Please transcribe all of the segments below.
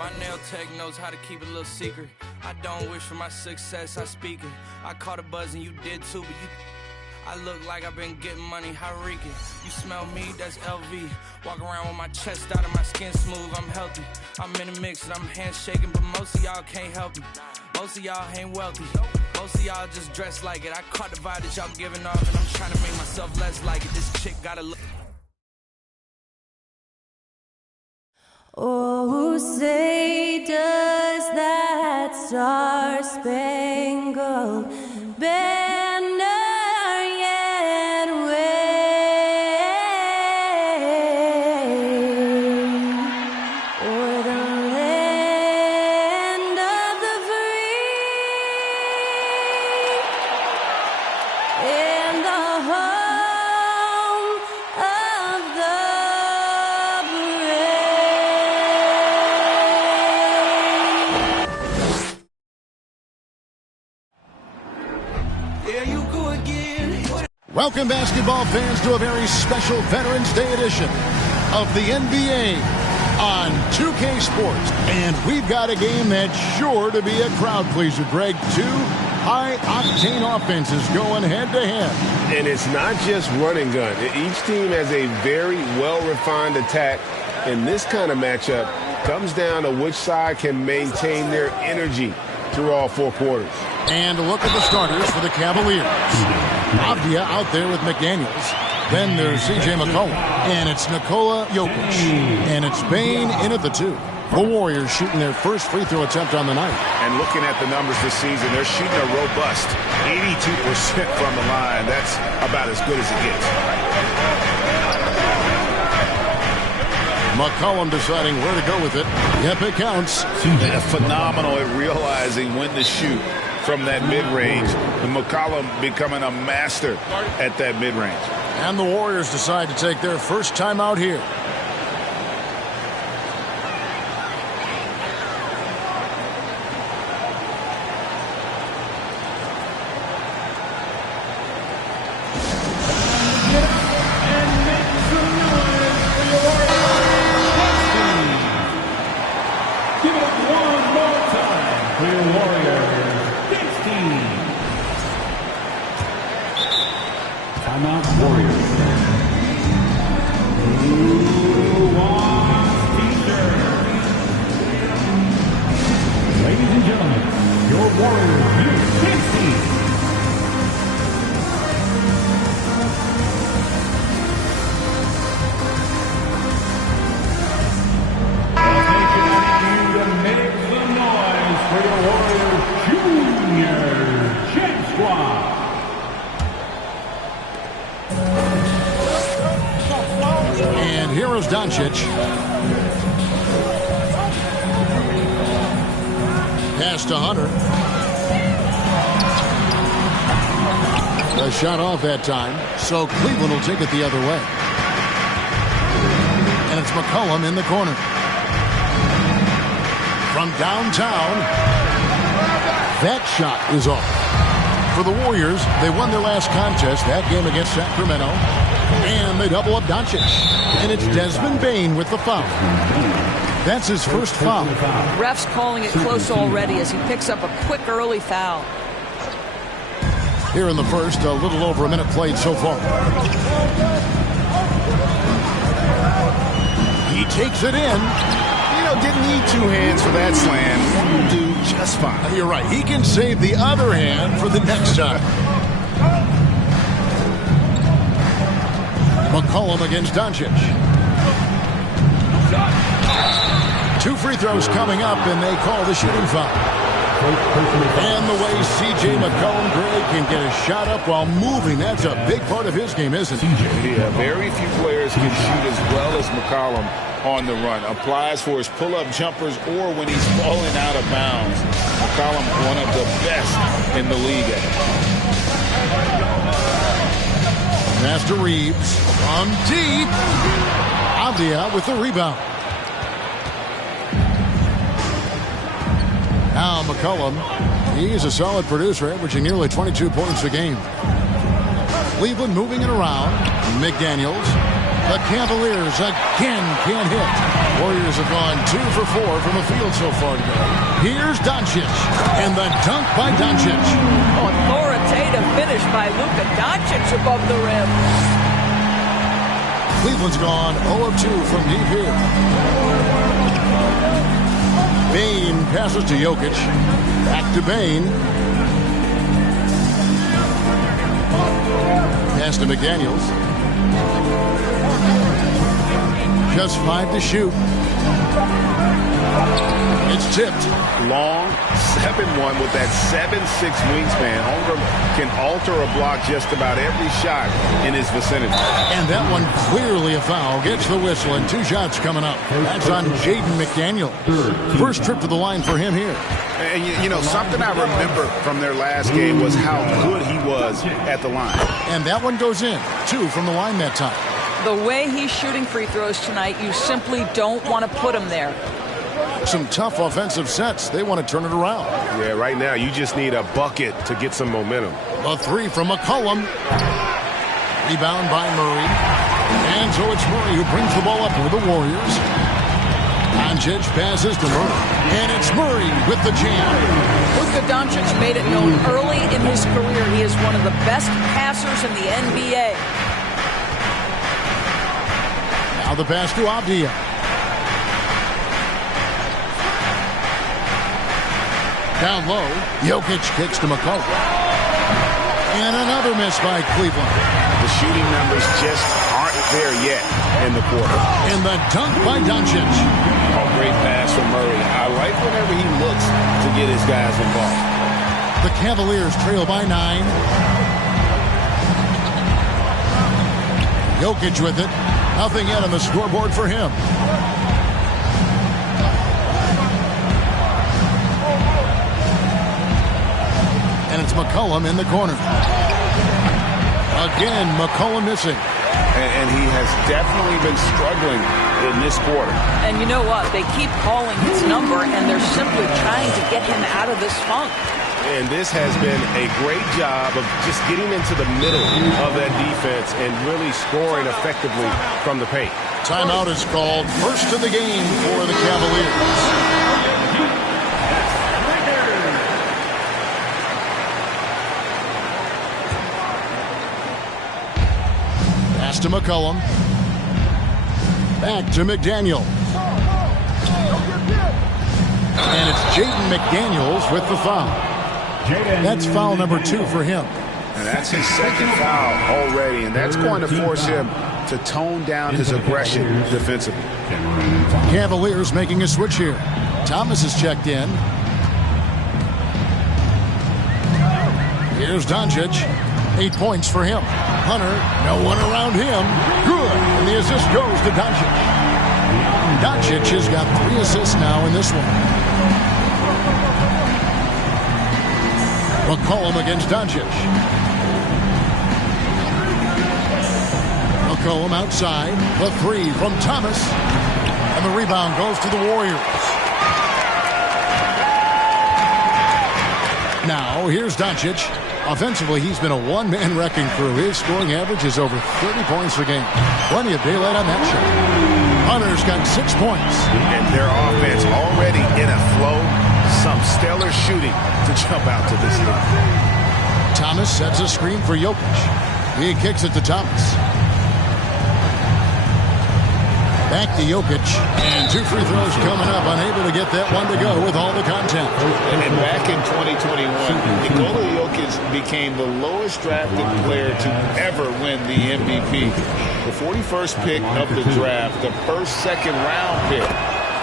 My nail tech knows how to keep it a little secret. I don't wish for my success, I speak it. I caught a buzz and you did too, but I look like I've been getting money, how reek it. You smell me, that's LV. Walk around with my chest out and my skin smooth, I'm healthy. I'm in a mix and I'm handshaking, but most of y'all can't help me. Most of y'all ain't wealthy. Most of y'all just dress like it. I caught the vibe that y'all giving off and I'm trying to make myself less like it. This chick gotta look. Oh, say does that star-spangled banner yet wave o'er the land of the free and the home of the Welcome, basketball fans, to a very special Veterans Day edition of the NBA on 2K Sports. And we've got a game that's sure to be a crowd pleaser, Greg. Two high-octane offenses going head-to-head. And it's not just run and gun. Each team has a very well-refined attack. And this kind of matchup comes down to which side can maintain their energy through all four quarters. And a look at the starters for the Cavaliers. Avdia out there with McDaniels. Then there's C.J. McCollum. And it's Nikola Jokic. And it's Bane in at the two. The Warriors shooting their first free throw attempt on the night. And looking at the numbers this season, they're shooting a robust 82% from the line. That's about as good as it gets. McCollum deciding where to go with it. Yep, it counts. They're phenomenal at realizing when to shoot from that mid-range. And McCollum becoming a master at that mid-range. And the Warriors decide to take their first time out here. Doncic. Pass to Hunter. The shot off that time, so Cleveland will take it the other way. And it's McCollum in the corner. From downtown, that shot is off. For the Warriors, they won their last contest, that game against Sacramento. And they double up Doncic. And it's Desmond Bane with the foul. That's his first foul. Ref's calling it close already as he picks up a quick early foul. Here in the first, a little over a minute played so far. He takes it in. You know, didn't need two hands for that slam. One will do just fine. You're right. He can save the other hand for the next time. McCollum against Doncic. Two free throws coming up, and they call the shooting foul. And the way C.J. McCollum, Greg, can get a shot up while moving, that's a big part of his game, isn't it? Yeah, very few players can shoot as well as McCollum on the run. Applies for his pull-up jumpers or when he's falling out of bounds. McCollum, one of the best in the league at it. Pass to Reeves from deep. Avdia with the rebound. Now McCollum, he's a solid producer, averaging nearly 22 points a game. Cleveland moving it around. McDaniels. The Cavaliers again can't hit. Warriors have gone 2 for 4 from the field so far today. Here's Doncic, and the dunk by Doncic. Authoritative finish by Luka Doncic above the rim. Cleveland's gone 0 of 2 from deep here. Bane passes to Jokic. Back to Bane. Pass to McDaniels. Just 5 to shoot. It's tipped. Long 7-1 with that 7'6" wingspan. Holmgren can alter a block just about every shot in his vicinity. And that one clearly a foul. Gets the whistle, and 2 shots coming up. That's on Jaden McDaniel. First trip to the line for him here. And you know, something I remember from their last game was how good he was at the line. And that one goes in. 2 from the line that time. The way he's shooting free throws tonight, you simply don't want to put him there. Some tough offensive sets. They want to turn it around. Yeah, right now you just need a bucket to get some momentum. A 3 from McCollum. Rebound by Murray. And so it's Murray who brings the ball up for the Warriors. Doncic passes to Murray. And it's Murray with the jam. Luka Doncic made it known early in his career he is one of the best passers in the NBA. Now the pass to Avdia. Down low, Jokic kicks to McCollum. And another miss by Cleveland. The shooting numbers just aren't there yet in the quarter. And the dunk by Doncic. Oh, great pass from Murray. I like whenever he looks to get his guys involved. The Cavaliers trail by 9. Jokic with it. Nothing yet on the scoreboard for him. And it's McCollum in the corner. Again, McCollum missing. And he has definitely been struggling in this quarter. And you know what? They keep calling his number, and they're simply trying to get him out of this funk. And this has been a great job of just getting into the middle of that defense and really scoring effectively from the paint. Timeout is called. First of the game for the Cavaliers. Pass to McCollum. Back to McDaniel. And it's Jaden McDaniels with the foul. That's foul number 2 for him. And that's his second foul already, and that's going to force him to tone down his aggression defensively. Cavaliers making a switch here. Thomas is checked in. Here's Doncic. 8 points for him. Hunter, no one around him. Good. And the assist goes to Doncic. Doncic has got 3 assists now in this one. McCollum against Doncic. McCollum outside. The 3 from Thomas. And the rebound goes to the Warriors. Now, here's Doncic. Offensively, he's been a one-man wrecking crew. His scoring average is over 30 points a game. Plenty of daylight on that shot. Hunter's got 6 points. And their offense already in a flow. Some stellar shooting to jump out to this lead. Thomas sets a screen for Jokic. He kicks it to Thomas. Back to Jokic. And 2 free throws coming up. Unable to get that one to go with all the content. And back in 2021, Nikola Jokic became the lowest drafted player to ever win the MVP. The 41st pick of the draft, the first second-round pick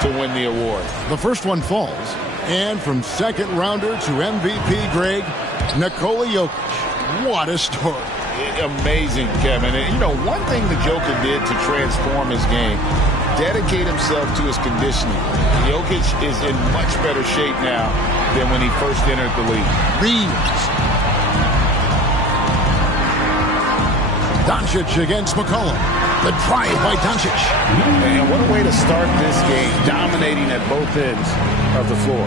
to win the award. The first one falls. And from second rounder to MVP, Greg, Nikola Jokic. What a story. Amazing, Kevin. And, you know, one thing the Joker did to transform his game, dedicate himself to his conditioning. Jokic is in much better shape now than when he first entered the league. Reeves. Doncic against McCollum. The drive by Doncic. And what a way to start this game, dominating at both ends of the floor.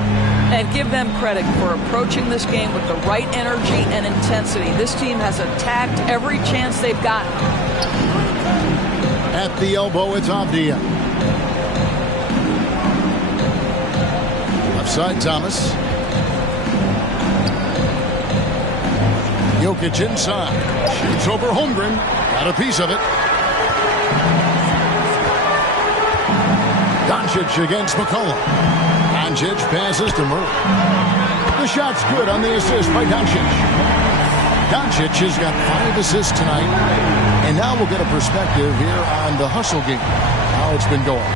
And give them credit for approaching this game with the right energy and intensity. This team has attacked every chance they've gotten. At the elbow, it's Avdia. Left side, Thomas. Jokic inside. Shoots over Holmgren. Got a piece of it. Doncic against McCollum. Doncic passes to Murray. The shot's good on the assist by Doncic. Doncic has got 5 assists tonight. And now we'll get a perspective here on the hustle game. How it's been going.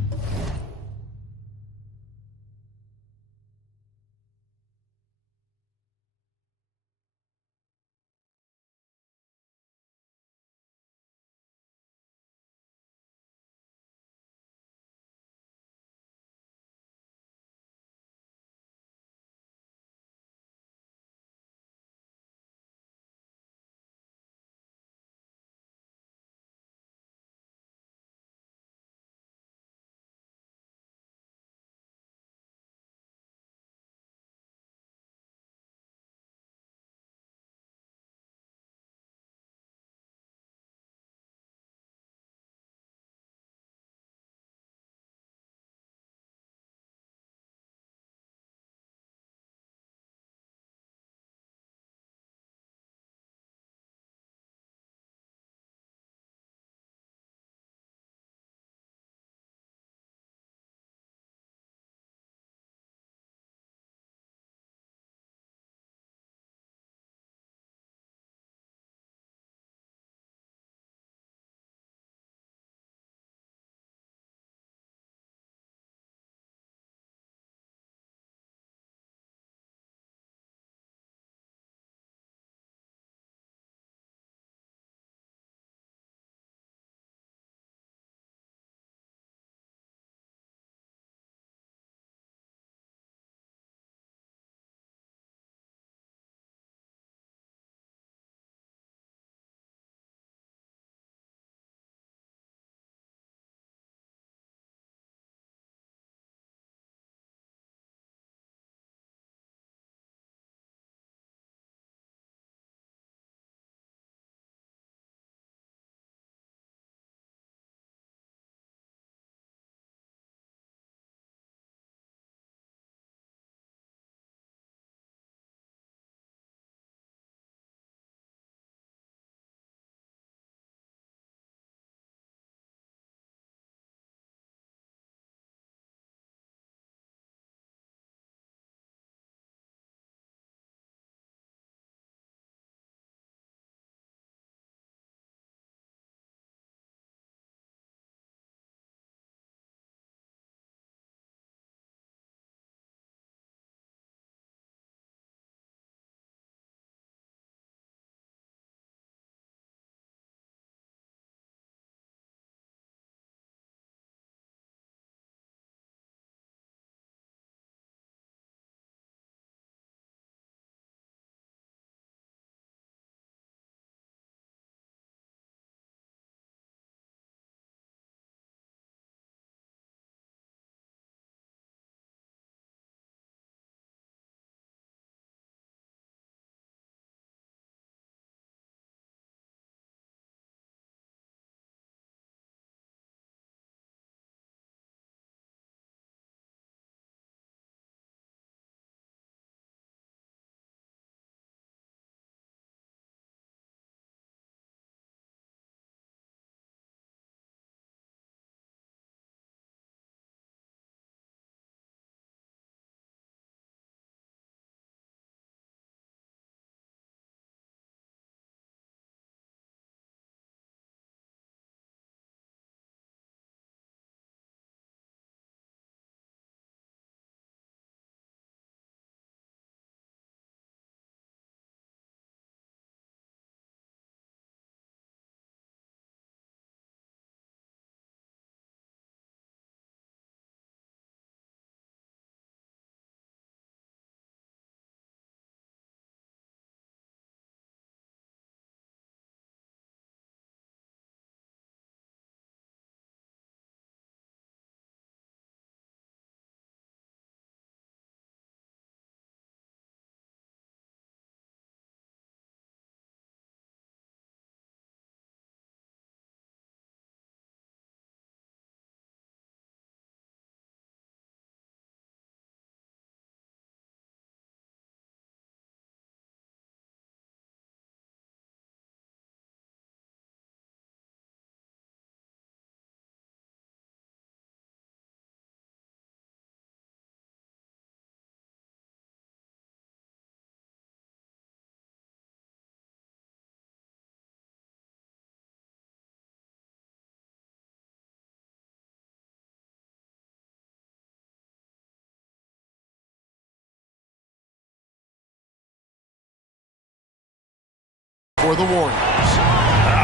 for the Warriors.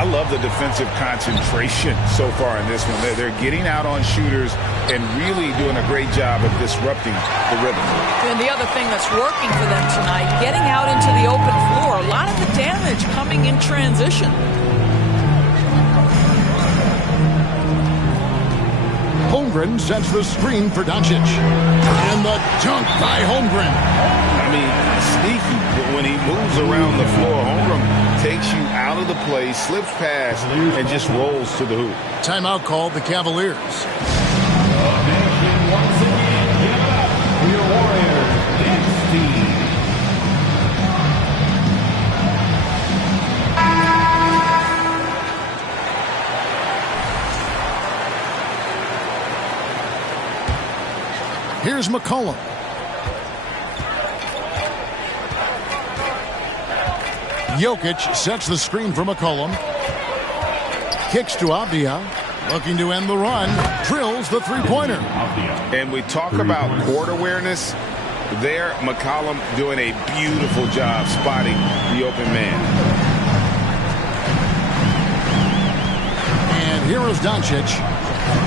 I love the defensive concentration so far in this one. They're getting out on shooters and really doing a great job of disrupting the rhythm. And the other thing that's working for them tonight, getting out into the open floor. A lot of the damage coming in transition. Holmgren sets the screen for Doncic. And the dunk by Holmgren. I mean, sneaky, but when he moves around the floor, Holmgren takes you out of the play, slips past, and just rolls to the hoop. Timeout called the Cavaliers. Once again, give it up for your Warriors next team. Here's McCollum. Jokic sets the screen for McCollum. Kicks to Avdia. Looking to end the run. Drills the three-pointer. And we talk about court awareness. There, McCollum doing a beautiful job spotting the open man. And here is Doncic.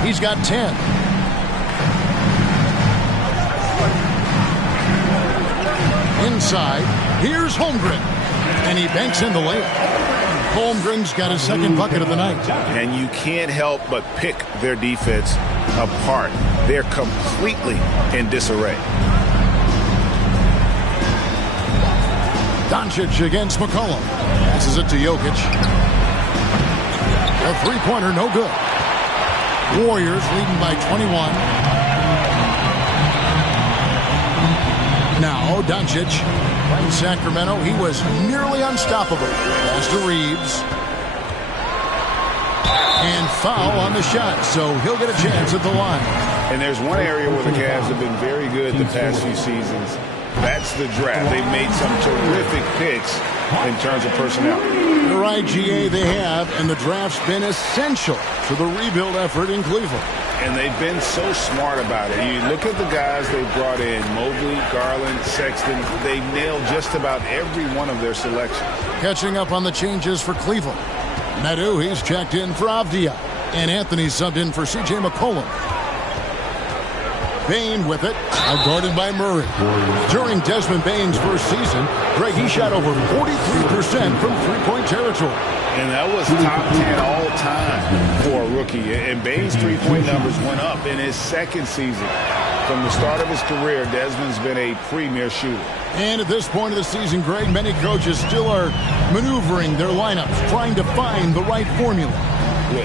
He's got 10. Inside, here's Holmgren. And he banks in the layup. Holmgren's got his second bucket of the night. And you can't help but pick their defense apart. They're completely in disarray. Doncic against McCollum. Passes it to Jokic. A three-pointer, no good. Warriors leading by 21. Now, Doncic from Sacramento. He was nearly unstoppable. Pass to Reeves. And foul on the shot, so he'll get a chance at the line. And there's one area where the Cavs have been very good the past few seasons. That's the draft. They've made some terrific picks in terms of personnel. You're right, GA, they have, and the draft's been essential to the rebuild effort in Cleveland. And they've been so smart about it. You look at the guys they brought in, Mobley, Garland, Sexton. They nailed just about every one of their selections. Catching up on the changes for Cleveland. Nadu, he's checked in for Avdia. And Anthony subbed in for C.J. McCollum. Bane with it, outguarded by Murray. During Desmond Bane's first season, Greg, he shot over 43% from three-point territory. And that was top 10 all time for a rookie. And Bane's three-point numbers went up in his second season. From the start of his career, Desmond's been a premier shooter. And at this point of the season, Greg, many coaches still are maneuvering their lineups, trying to find the right formula.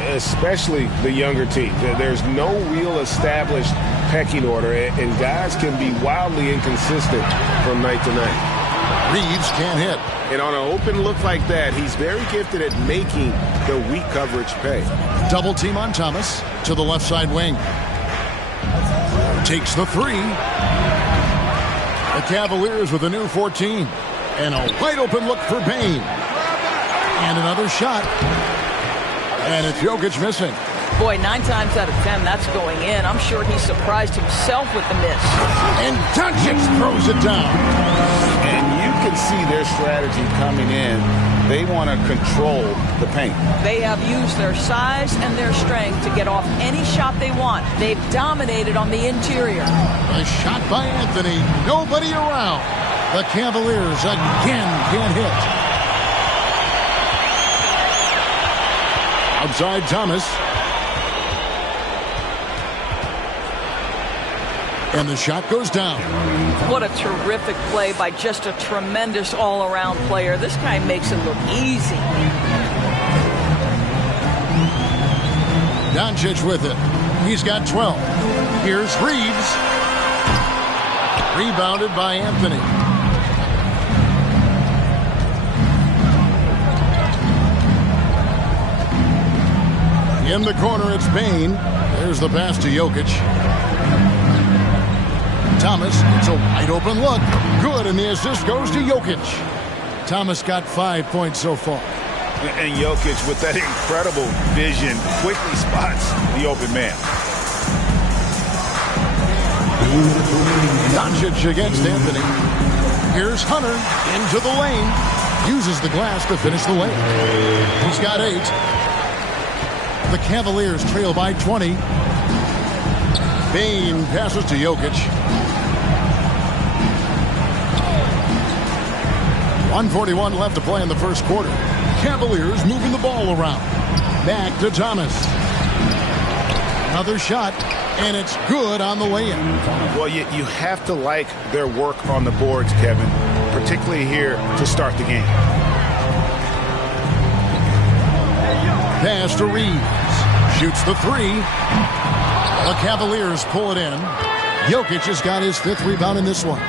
Especially the younger team. There's no real established pecking order, and guys can be wildly inconsistent from night to night. Reeves can't hit. And on an open look like that, he's very gifted at making the weak coverage pay. Double team on Thomas to the left side wing. Takes the three. The Cavaliers with a new 14. And a wide open look for Bane. And another shot. And it's Jokic missing. Boy, 9 times out of 10, that's going in. I'm sure he surprised himself with the miss. And Doncic throws it down. And you can see their strategy coming in. They want to control the paint. They have used their size and their strength to get off any shot they want. They've dominated on the interior. A shot by Anthony. Nobody around. The Cavaliers again can't hit. Outside Thomas. And the shot goes down. What a terrific play by just a tremendous all-around player. This guy makes it look easy. Doncic with it. He's got 12. Here's Reeves. Rebounded by Anthony. In the corner, it's Bane. There's the pass to Jokic. Thomas, it's a wide open look. Good, and the assist goes to Jokic. Thomas got 5 points so far. And Jokic, with that incredible vision, quickly spots the open man. Doncic against Anthony. Here's Hunter into the lane. uses the glass to finish the layup. He's got 8. The Cavaliers trail by 20. Bane passes to Jokic. 1:41 left to play in the first quarter. Cavaliers moving the ball around. Back to Thomas. Another shot, and it's good on the layup. Well, you have to like their work on the boards, Kevin, particularly here to start the game. Pass to Reeves. Shoots the 3. The Cavaliers pull it in. Jokic has got his 5th rebound in this one.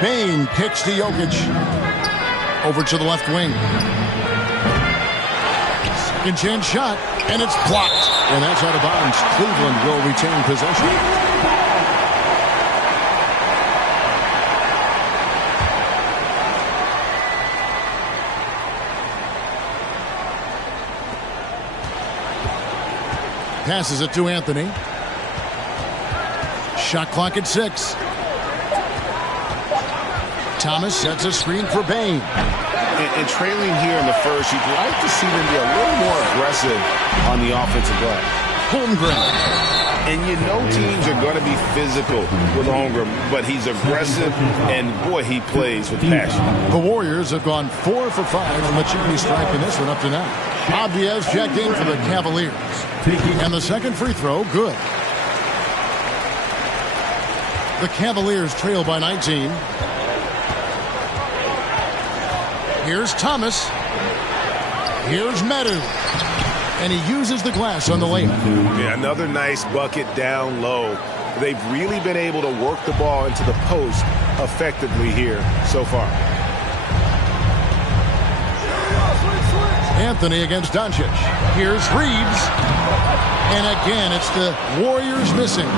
Bane kicks to Jokic. Over to the left wing. Second chance shot, and it's blocked. And that's out of bounds. Cleveland will retain possession. Passes it to Anthony. Shot clock at 6. Thomas sets a screen for Bane. And trailing here in the first, you'd like to see them be a little more aggressive on the offensive glass. Holmgren. And you know teams are going to be physical with Holmgren, but he's aggressive, and boy, he plays with passion. The Warriors have gone 4 for 5 from the chimney stripe in this one up to now. Abdias checked in for the Cavaliers. And the second free throw, good. The Cavaliers trail by 19. Here's Thomas. Here's Medu. And he uses the glass on the layup. Yeah, another nice bucket down low. They've really been able to work the ball into the post effectively here so far. Anthony against Doncic. Here's Reeves. And again, it's the Warriors missing.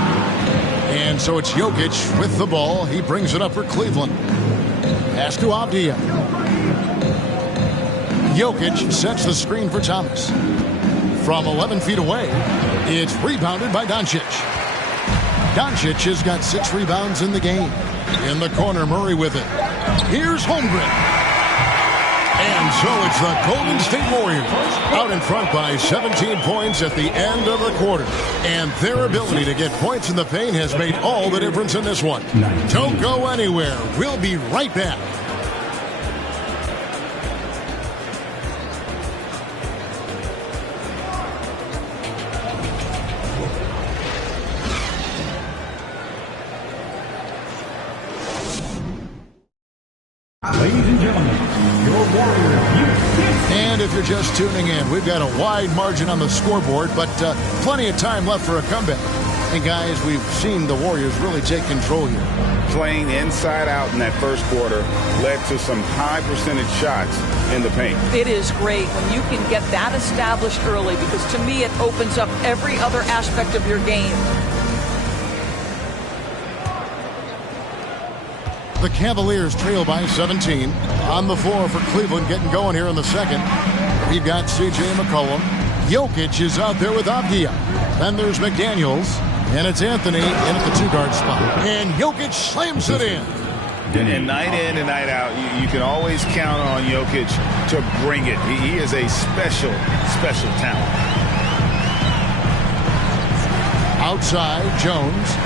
And so it's Jokic with the ball. He brings it up for Cleveland. Pass to Avdija. Jokic sets the screen for Thomas. From 11 feet away, it's rebounded by Doncic. Doncic has got 6 rebounds in the game. In the corner, Murray with it. Here's Holmgren. And so it's the Golden State Warriors out in front by 17 points at the end of the quarter. And their ability to get points in the paint has made all the difference in this one. Don't go anywhere. We'll be right back. Ladies and gentlemen, your Warriors. And if you're just tuning in, we've got a wide margin on the scoreboard, but plenty of time left for a comeback. And guys, we've seen the Warriors really take control here. Playing inside out in that first quarter led to some high percentage shots in the paint. It is great when you can get that established early, because to me it opens up every other aspect of your game. The Cavaliers trail by 17. On the floor for Cleveland, getting going here in the second. We've got C.J. McCollum. Jokic is out there with Avdija. Then there's McDaniels. And it's Anthony in at the 2-guard spot. And Jokic slams it in. And night in and night out, you can always count on Jokic to bring it. He is a special, special talent. Outside, Jones.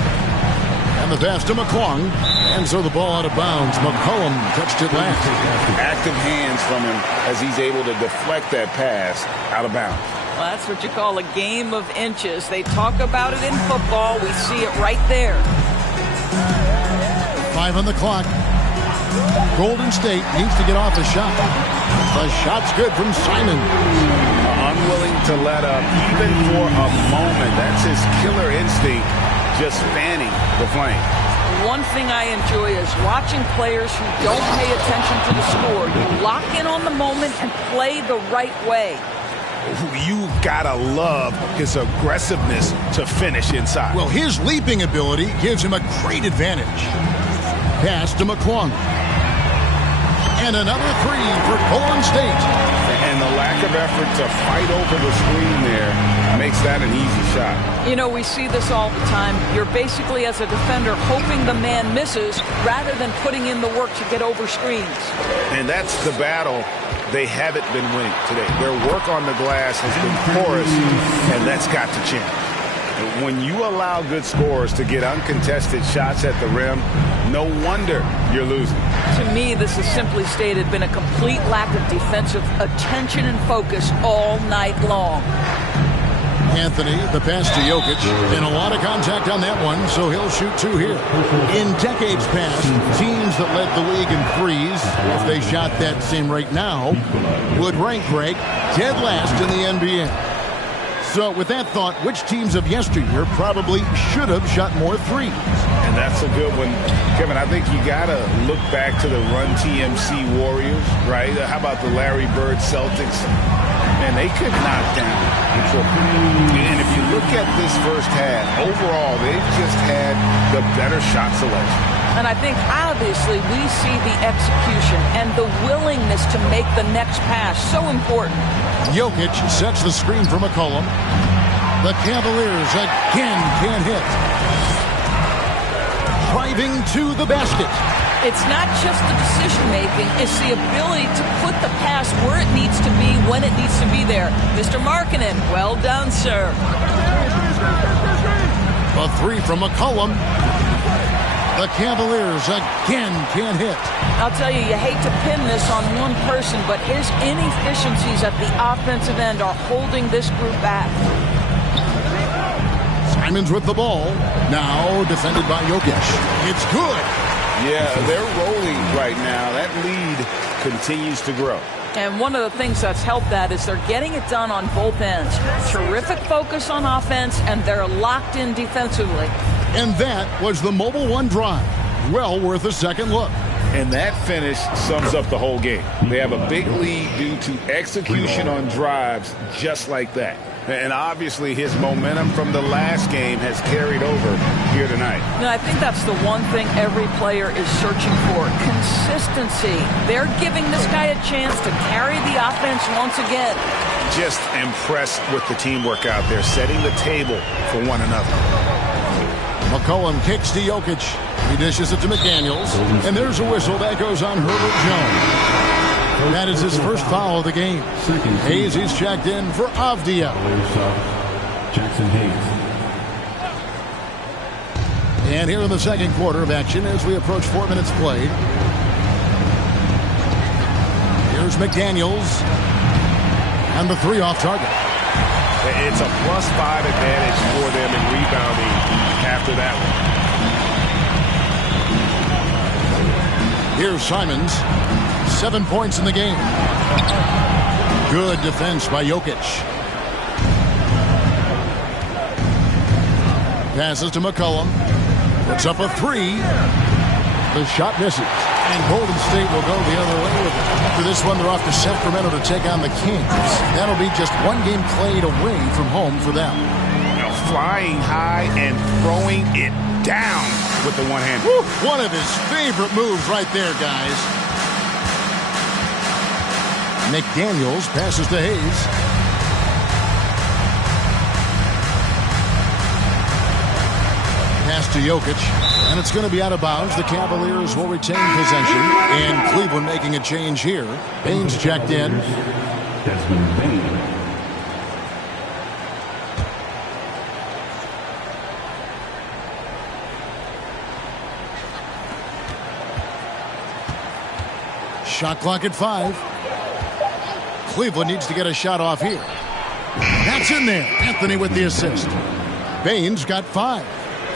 And the pass to McClung. And so the ball out of bounds. McCollum touched it last. Active hands from him as he's able to deflect that pass out of bounds. Well, that's what you call a game of inches. They talk about it in football. We see it right there. 5 on the clock. Golden State needs to get off a shot. The shot's good from Simon. Unwilling to let up even for a moment. That's his killer instinct, just fanning the flame. One thing I enjoy is watching players who don't pay attention to the score. You lock in on the moment and play the right way. You've got to love his aggressiveness to finish inside. Well, his leaping ability gives him a great advantage. Pass to McClung. And another 3 for Golden State. And the lack of effort to fight over the screen there makes that an easy shot. You know, we see this all the time. You're basically, as a defender, hoping the man misses rather than putting in the work to get over screens. And that's the battle they haven't been winning today. Their work on the glass has been porous, and that's got to change. When you allow good scorers to get uncontested shots at the rim, no wonder you're losing. To me, this is simply stated been a complete lack of defensive attention and focus all night long. Anthony, the pass to Jokic, and a lot of contact on that one, so he'll shoot 2 here. In decades past, teams that led the league in threes, if they shot that same rate now, would rank Greg dead last in the NBA. So with that thought, which teams of yesteryear probably should have shot more threes? And that's a good one. Kevin, I think you got to look back to the Run TMC Warriors, right? How about the Larry Bird Celtics? Man, they could knock down the triple. And if you look at this first half, overall, they've just had the better shot selection. And I think, obviously, we see the execution and the willingness to make the next pass so important. Jokic sets the screen for McCollum. The Cavaliers again can't hit. Driving to the basket. It's not just the decision-making, it's the ability to put the pass where it needs to be when it needs to be there. Mr. Markkanen, well done, sir. A 3 from McCollum. The Cavaliers again can't hit. I'll tell you hate to pin this on one person, but his inefficiencies at the offensive end are holding this group back. Simons with the ball. Now defended by Jokic. It's good. Yeah, they're rolling right now. That lead continues to grow. And one of the things that's helped that is they're getting it done on both ends. Terrific focus on offense, and they're locked in defensively. And that was the Mobile One drive. Well worth a second look. And that finish sums up the whole game. They have a big lead due to execution on drives just like that. And obviously his momentum from the last game has carried over here tonight. And I think that's the one thing every player is searching for. Consistency. They're giving this guy a chance to carry the offense once again. Just impressed with the teamwork out there, setting the table for one another. McCollum kicks to Jokic. He dishes it to McDaniels. And there's a whistle that goes on Herbert Jones. That is his first foul of the game. Hayes is checked in for Avdia. Jackson Hayes. And here in the second quarter of action as we approach 4 minutes played. Here's McDaniels. And the 3 off target. It's a +5 advantage for them in rebounding after that one. Here's Simons. 7 points in the game. Good defense by Jokic. Passes to McCollum. Puts up a 3. The shot misses. And Golden State will go the other way with it. After this one, they're off to Sacramento to take on the Kings. That'll be just 1 game played away from home for them. Now flying high and throwing it down with the one-hand. One of his favorite moves right there, guys. McDaniels passes to Hayes. Pass to Jokic, and it's going to be out of bounds. The Cavaliers will retain possession, and Cleveland making a change here. Baines checked in. Desmond Bane. Shot clock at 5. Cleveland needs to get a shot off here. That's in there. Anthony with the assist. Baines got 5.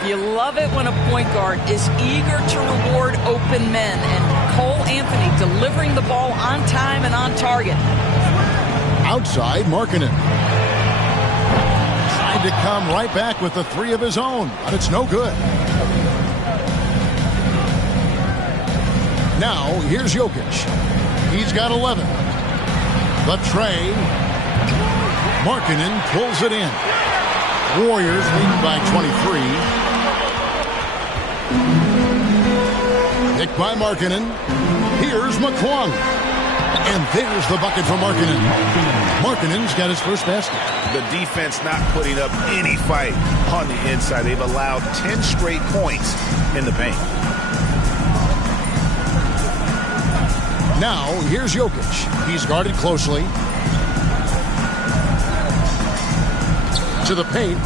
You love it when a point guard is eager to reward open men, and Cole Anthony delivering the ball on time and on target. Outside, Markkanen. Tried to come right back with the 3 of his own, but it's no good. Now, here's Jokic. He's got 11. The tray. Markkanen pulls it in. Warriors leading by 23. Picked by Markkanen. Here's McClung. And there's the bucket for Markkanen. Markkanen's got his first basket. The defense not putting up any fight on the inside. They've allowed 10 straight points in the paint. Now, here's Jokic. He's guarded closely. To the paint.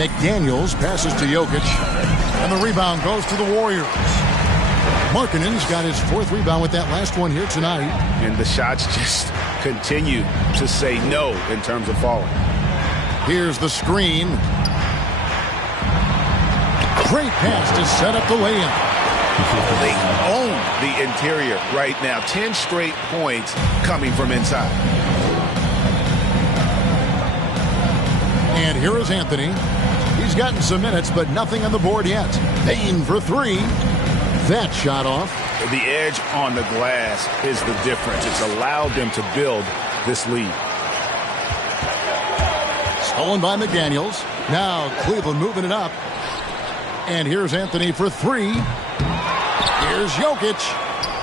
McDaniels passes to Jokic. And the rebound goes to the Warriors. Markkanen's got his 4th rebound with that last one here tonight. And the shots just continue to say no in terms of falling. Here's the screen. Great pass to set up the layup. They own the interior right now. 10 straight points coming from inside. And here is Anthony. He's gotten some minutes, but nothing on the board yet. Payne for 3. That shot off. The edge on the glass is the difference. It's allowed them to build this lead. Stolen by McDaniels. Now Cleveland moving it up. And here's Anthony for 3. Here's Jokic.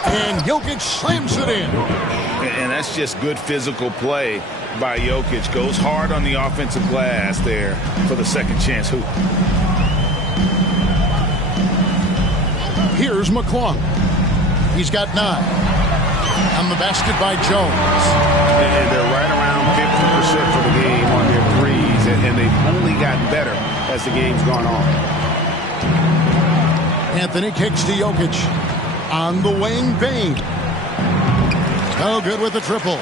And Jokic slams it in. And that's just good physical play by Jokic. Goes hard on the offensive glass there for the second chance hoop. Here's McClung. He's got 9. On the basket by Jones. And they're right around 50% for the game on their threes. And they've only gotten better as the game's gone on. Anthony kicks to Jokic. On the wing, Payne. No good with the triple.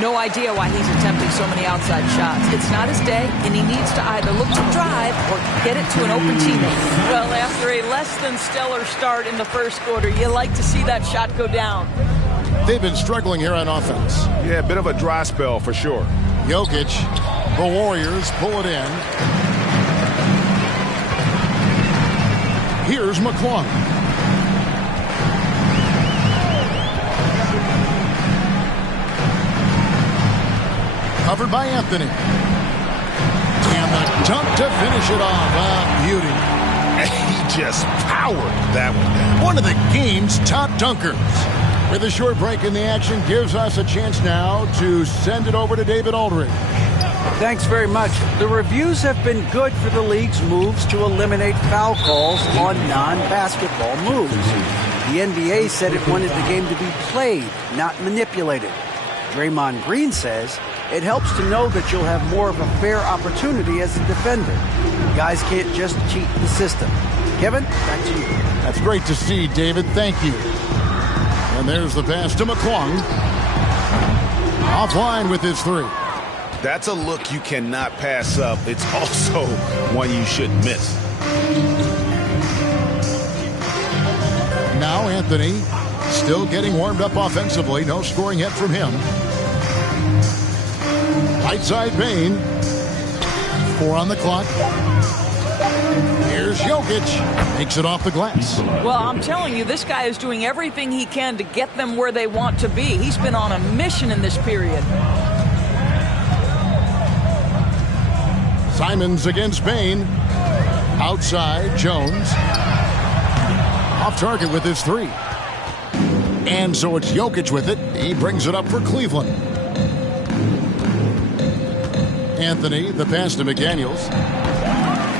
No idea why he's attempting so many outside shots. It's not his day, and he needs to either look to drive or get it to an open teammate. Well, after a less than stellar start in the first quarter, you like to see that shot go down. They've been struggling here on offense. Yeah, a bit of a dry spell for sure. Jokic, the Warriors pull it in. Here's McClung. Covered by Anthony. And the dunk to finish it off. Ah, beauty. He just powered that one down. One of the game's top dunkers. With a short break in the action, gives us a chance now to send it over to David Aldridge. Thanks very much. The reviews have been good for the league's moves to eliminate foul calls on non-basketball moves. The NBA said it wanted the game to be played, not manipulated. Draymond Green says it helps to know that you'll have more of a fair opportunity as a defender. Guys can't just cheat the system. Kevin, back to you. That's great to see, David. Thank you. And there's the pass to McClung. Offline with his 3. That's a look you cannot pass up. It's also one you shouldn't miss. Now Anthony still getting warmed up offensively. No scoring yet from him. Right side Payne. 4 on the clock. Here's Jokic. Makes it off the glass. Well, I'm telling you, this guy is doing everything he can to get them where they want to be. He's been on a mission in this period. Simons against Payne. Outside, Jones. Off target with his 3. And so it's Jokic with it. He brings it up for Cleveland. Anthony, the pass to McDaniels.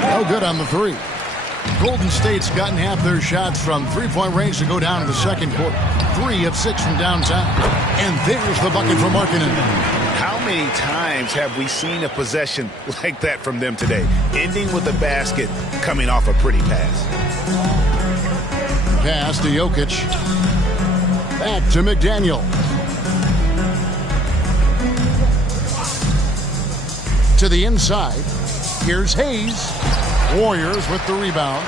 No good on the 3. Golden State's gotten half their shots from three-point range to go down in the second quarter. 3 of 6 from downtown. And there's the bucket for Markkanen. How many times have we seen a possession like that from them today? Ending with a basket, coming off a pretty pass. Pass to Jokic. Back to McDaniel. To the inside. Here's Hayes. Warriors with the rebound.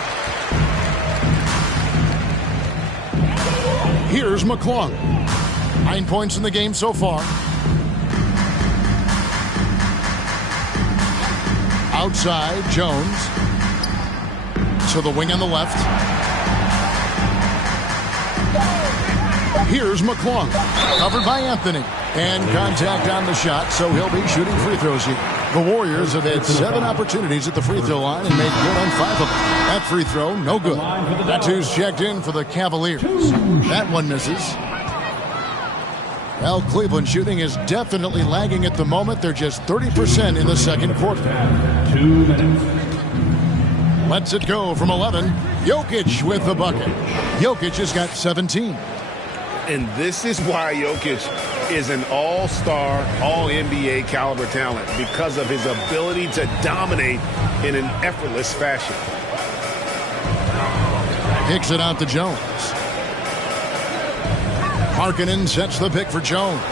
Here's McClung. 9 points in the game so far. Outside, Jones. To the wing on the left. Here's McClung. Covered by Anthony. And contact on the shot, so he'll be shooting free throws here. The Warriors have had 7 opportunities at the free throw line and made good on 5 of them. That free throw, no good. That's who's checked in for the Cavaliers. That one misses. Well, Cleveland shooting is definitely lagging at the moment. They're just 30% in the second quarter. 2 minutes. Lets it go from 11. Jokic with the bucket. Jokic has got 17. And this is why Jokic is an all-star, all-NBA caliber talent, because of his ability to dominate in an effortless fashion. Kicks it out to Jones. Markkanen sets the pick for Jones.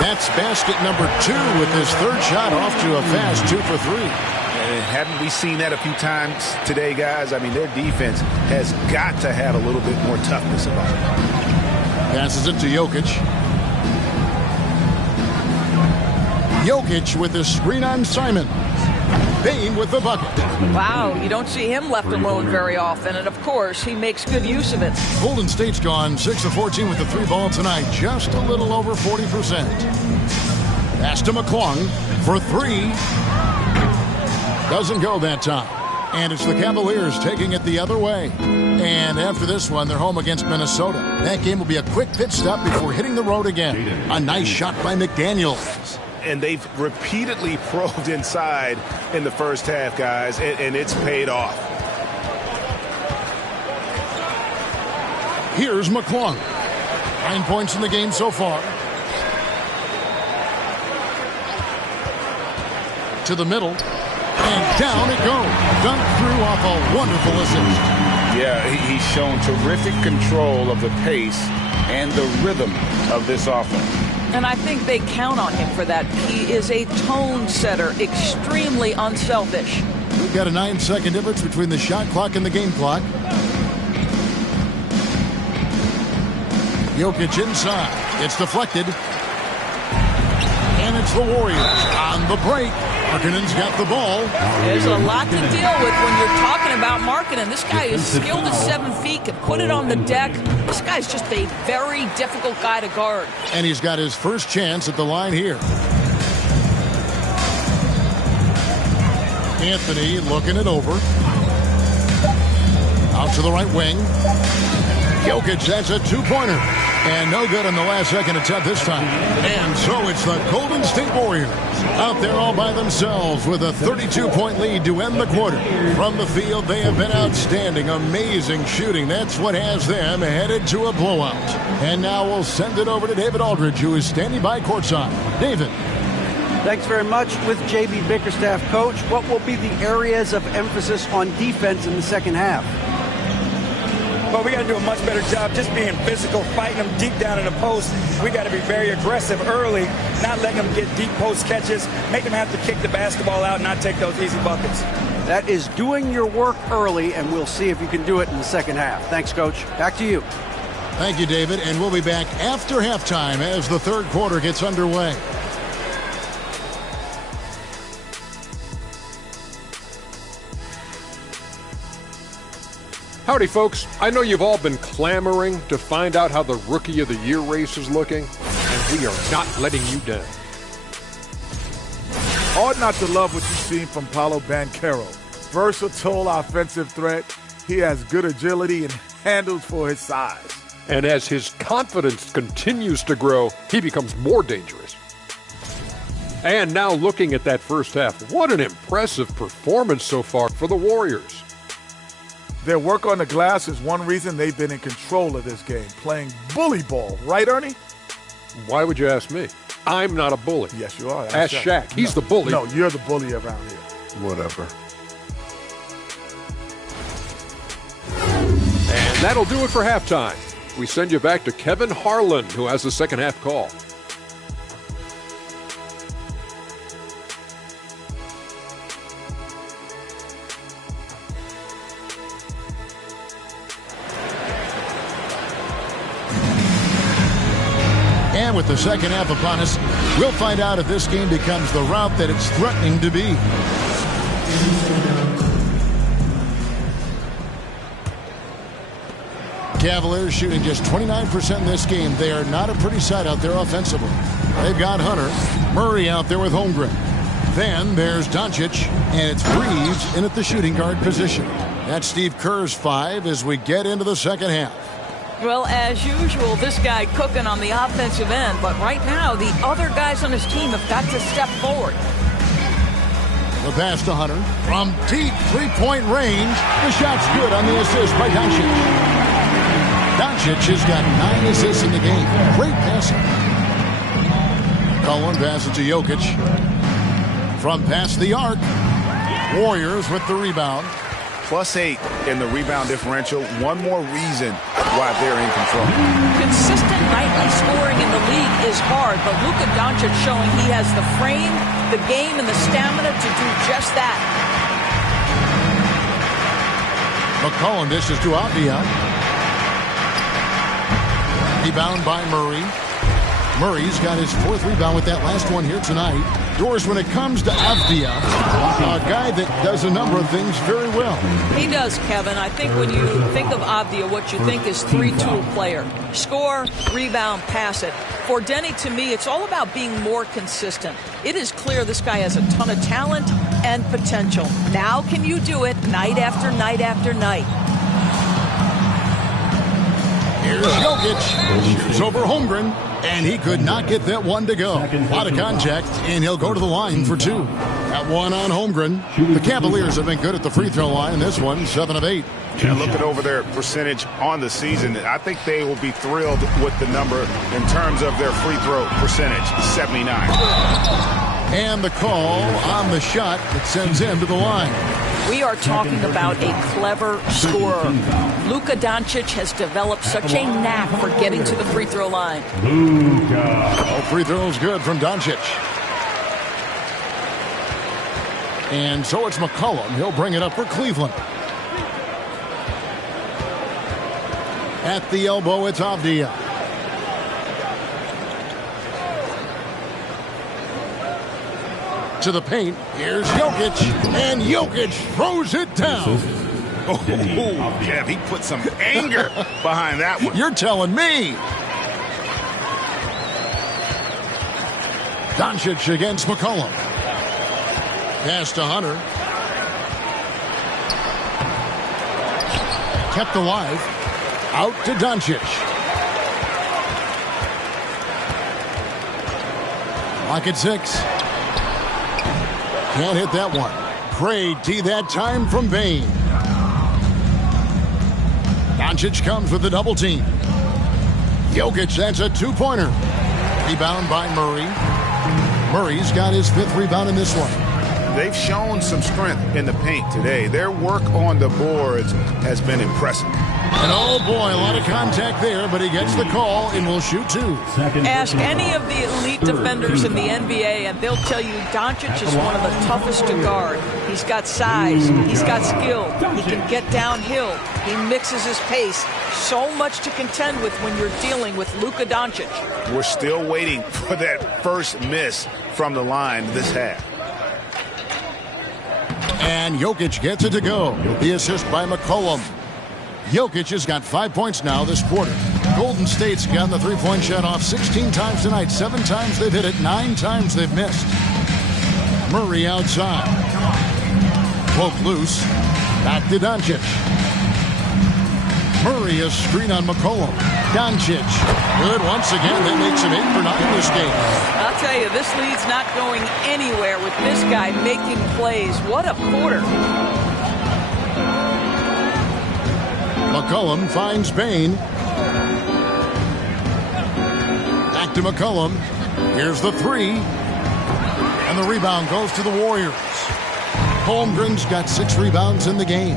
That's basket number 2 with his third shot off to a fast 2 for 3. And haven't we seen that a few times today, guys? I mean, their defense has got to have a little bit more toughness about it. Passes it to Jokic. Jokic with the screen on Simon. Bane with the bucket. Wow, you don't see him left alone very often, and of course, he makes good use of it. Golden State's gone 6 of 14 with the 3 ball tonight, just a little over 40%. Pass to McClung for 3. Doesn't go that time. And it's the Cavaliers taking it the other way. And after this one, they're home against Minnesota. That game will be a quick pit stop before hitting the road again. A nice shot by McDaniels. And they've repeatedly probed inside in the first half, guys, and it's paid off. Here's McClung. 9 points in the game so far. To the middle. And down it goes. Dunked through off a wonderful assist. Yeah, he's shown terrific control of the pace and the rhythm of this offense. And I think they count on him for that. He is a tone setter, extremely unselfish. We've got a 9-second difference between the shot clock and the game clock. Jokic inside. It's deflected. And it's the Warriors on the break. Markkanen's got the ball. There's a lot to deal with when you're talking about Markkanen. This guy is skilled at 7 feet, can put it on the deck. This guy's just a very difficult guy to guard. And he's got his first chance at the line here. Anthony looking it over. Out to the right wing. Jokic, that's a 2-pointer. And no good on the last second attempt this time. And so it's the Golden State Warriors out there all by themselves with a 32-point lead to end the quarter. From the field, they have been outstanding. Amazing shooting. That's what has them headed to a blowout. And now we'll send it over to David Aldridge, who is standing by courtside. David. Thanks very much. With J.B. Bickerstaff, coach, what will be the areas of emphasis on defense in the second half? Well, we got to do a much better job just being physical, fighting them deep down in the post. We got to be very aggressive early, not letting them get deep post catches, make them have to kick the basketball out and not take those easy buckets. That is doing your work early, and we'll see if you can do it in the second half. Thanks, Coach. Back to you. Thank you, David. And we'll be back after halftime as the third quarter gets underway. Howdy, folks. I know you've all been clamoring to find out how the Rookie of the Year race is looking, and we are not letting you down. Hard not to love what you've seen from Paolo Banchero. Versatile offensive threat. He has good agility and handles for his size. And as his confidence continues to grow, he becomes more dangerous. And now looking at that first half, what an impressive performance so far for the Warriors. Their work on the glass is one reason they've been in control of this game, playing bully ball. Right, Ernie? Why would you ask me? I'm not a bully. Yes, you are. Ask Shaq. He's the bully. No, you're the bully around here. Whatever. And that'll do it for halftime. We send you back to Kevin Harlan, who has the second half call. And with the second half upon us, we'll find out if this game becomes the route that it's threatening to be. Cavaliers shooting just 29% in this game. They are not a pretty sight out there offensively. They've got Hunter. Murray out there with Holmgren. Then there's Doncic, and it's Reeves in at the shooting guard position. That's Steve Kerr's 5 as we get into the second half. Well, as usual, this guy cooking on the offensive end, but right now the other guys on his team have got to step forward. The pass to Hunter from deep three-point range. The shot's good on the assist by Doncic. Doncic has got 9 assists in the game. Great passing. Cullen passes to Jokic. From past the arc. Warriors with the rebound. +8 in the rebound differential. One more reason why they're in control. Consistent nightly scoring in the league is hard, but Luka Doncic showing he has the frame, the game, and the stamina to do just that. McCollum dishes to Avdia. Rebound by Murray. Murray's got his 4th rebound with that last one here tonight. Doris, when it comes to Avdia, a guy that does a number of things very well. He does, Kevin. I think when you think of Avdia, what you think is 3-tool player. Score, rebound, pass it. For Denny, to me, it's all about being more consistent. It is clear this guy has a ton of talent and potential. Now can you do it night after night after night? Here's Jokic. Shoots over Holmgren. And he could not get that one to go. A lot of contact, and he'll go to the line for 2. That one on Holmgren. The Cavaliers have been good at the free throw line. This one, 7 of 8. Yeah, looking over their percentage on the season, I think they will be thrilled with the number in terms of their free throw percentage, 79. And the call on the shot that sends him to the line. We are talking about a clever scorer. Luka Doncic has developed such a knack for getting to the free throw line. Oh, free throws good from Doncic. And so it's McCollum. He'll bring it up for Cleveland. At the elbow, it's Avdia. To the paint. Here's Jokic. And Jokic throws it down. Oh, Kev, he put some anger behind that one. You're telling me. Doncic against McCollum. Pass to Hunter. Kept alive. Out to Doncic. Lock at 6. Can't hit that one. Great D that time from Bane. Doncic comes with the double team. Jokic, that's a 2-pointer. Rebound by Murray. Murray's got his 5th rebound in this one. They've shown some strength in the paint today. Their work on the boards has been impressive. And oh boy, a lot of contact there, but he gets the call and will shoot 2. Ask any of the elite defenders in the NBA and they'll tell you Doncic is one of the toughest to guard. He's got size, he's got skill, he can get downhill, he mixes his pace. So much to contend with when you're dealing with Luka Doncic. We're still waiting for that first miss from the line this half. And Jokic gets it to go. The assist by McCollum. Jokic has got 5 points now this quarter. Golden State's gotten the 3-point shot off 16 times tonight. 7 times they've hit it. 9 times they've missed. Murray outside. Poke loose. Back to Doncic. Murray a screen on McCollum. Doncic. Good once again. They make some 8 for 9 this game. I'll tell you, this lead's not going anywhere with this guy making plays. What a quarter. McCollum finds Bane. Back to McCollum. Here's the 3. And the rebound goes to the Warriors. Holmgren's got 6 rebounds in the game.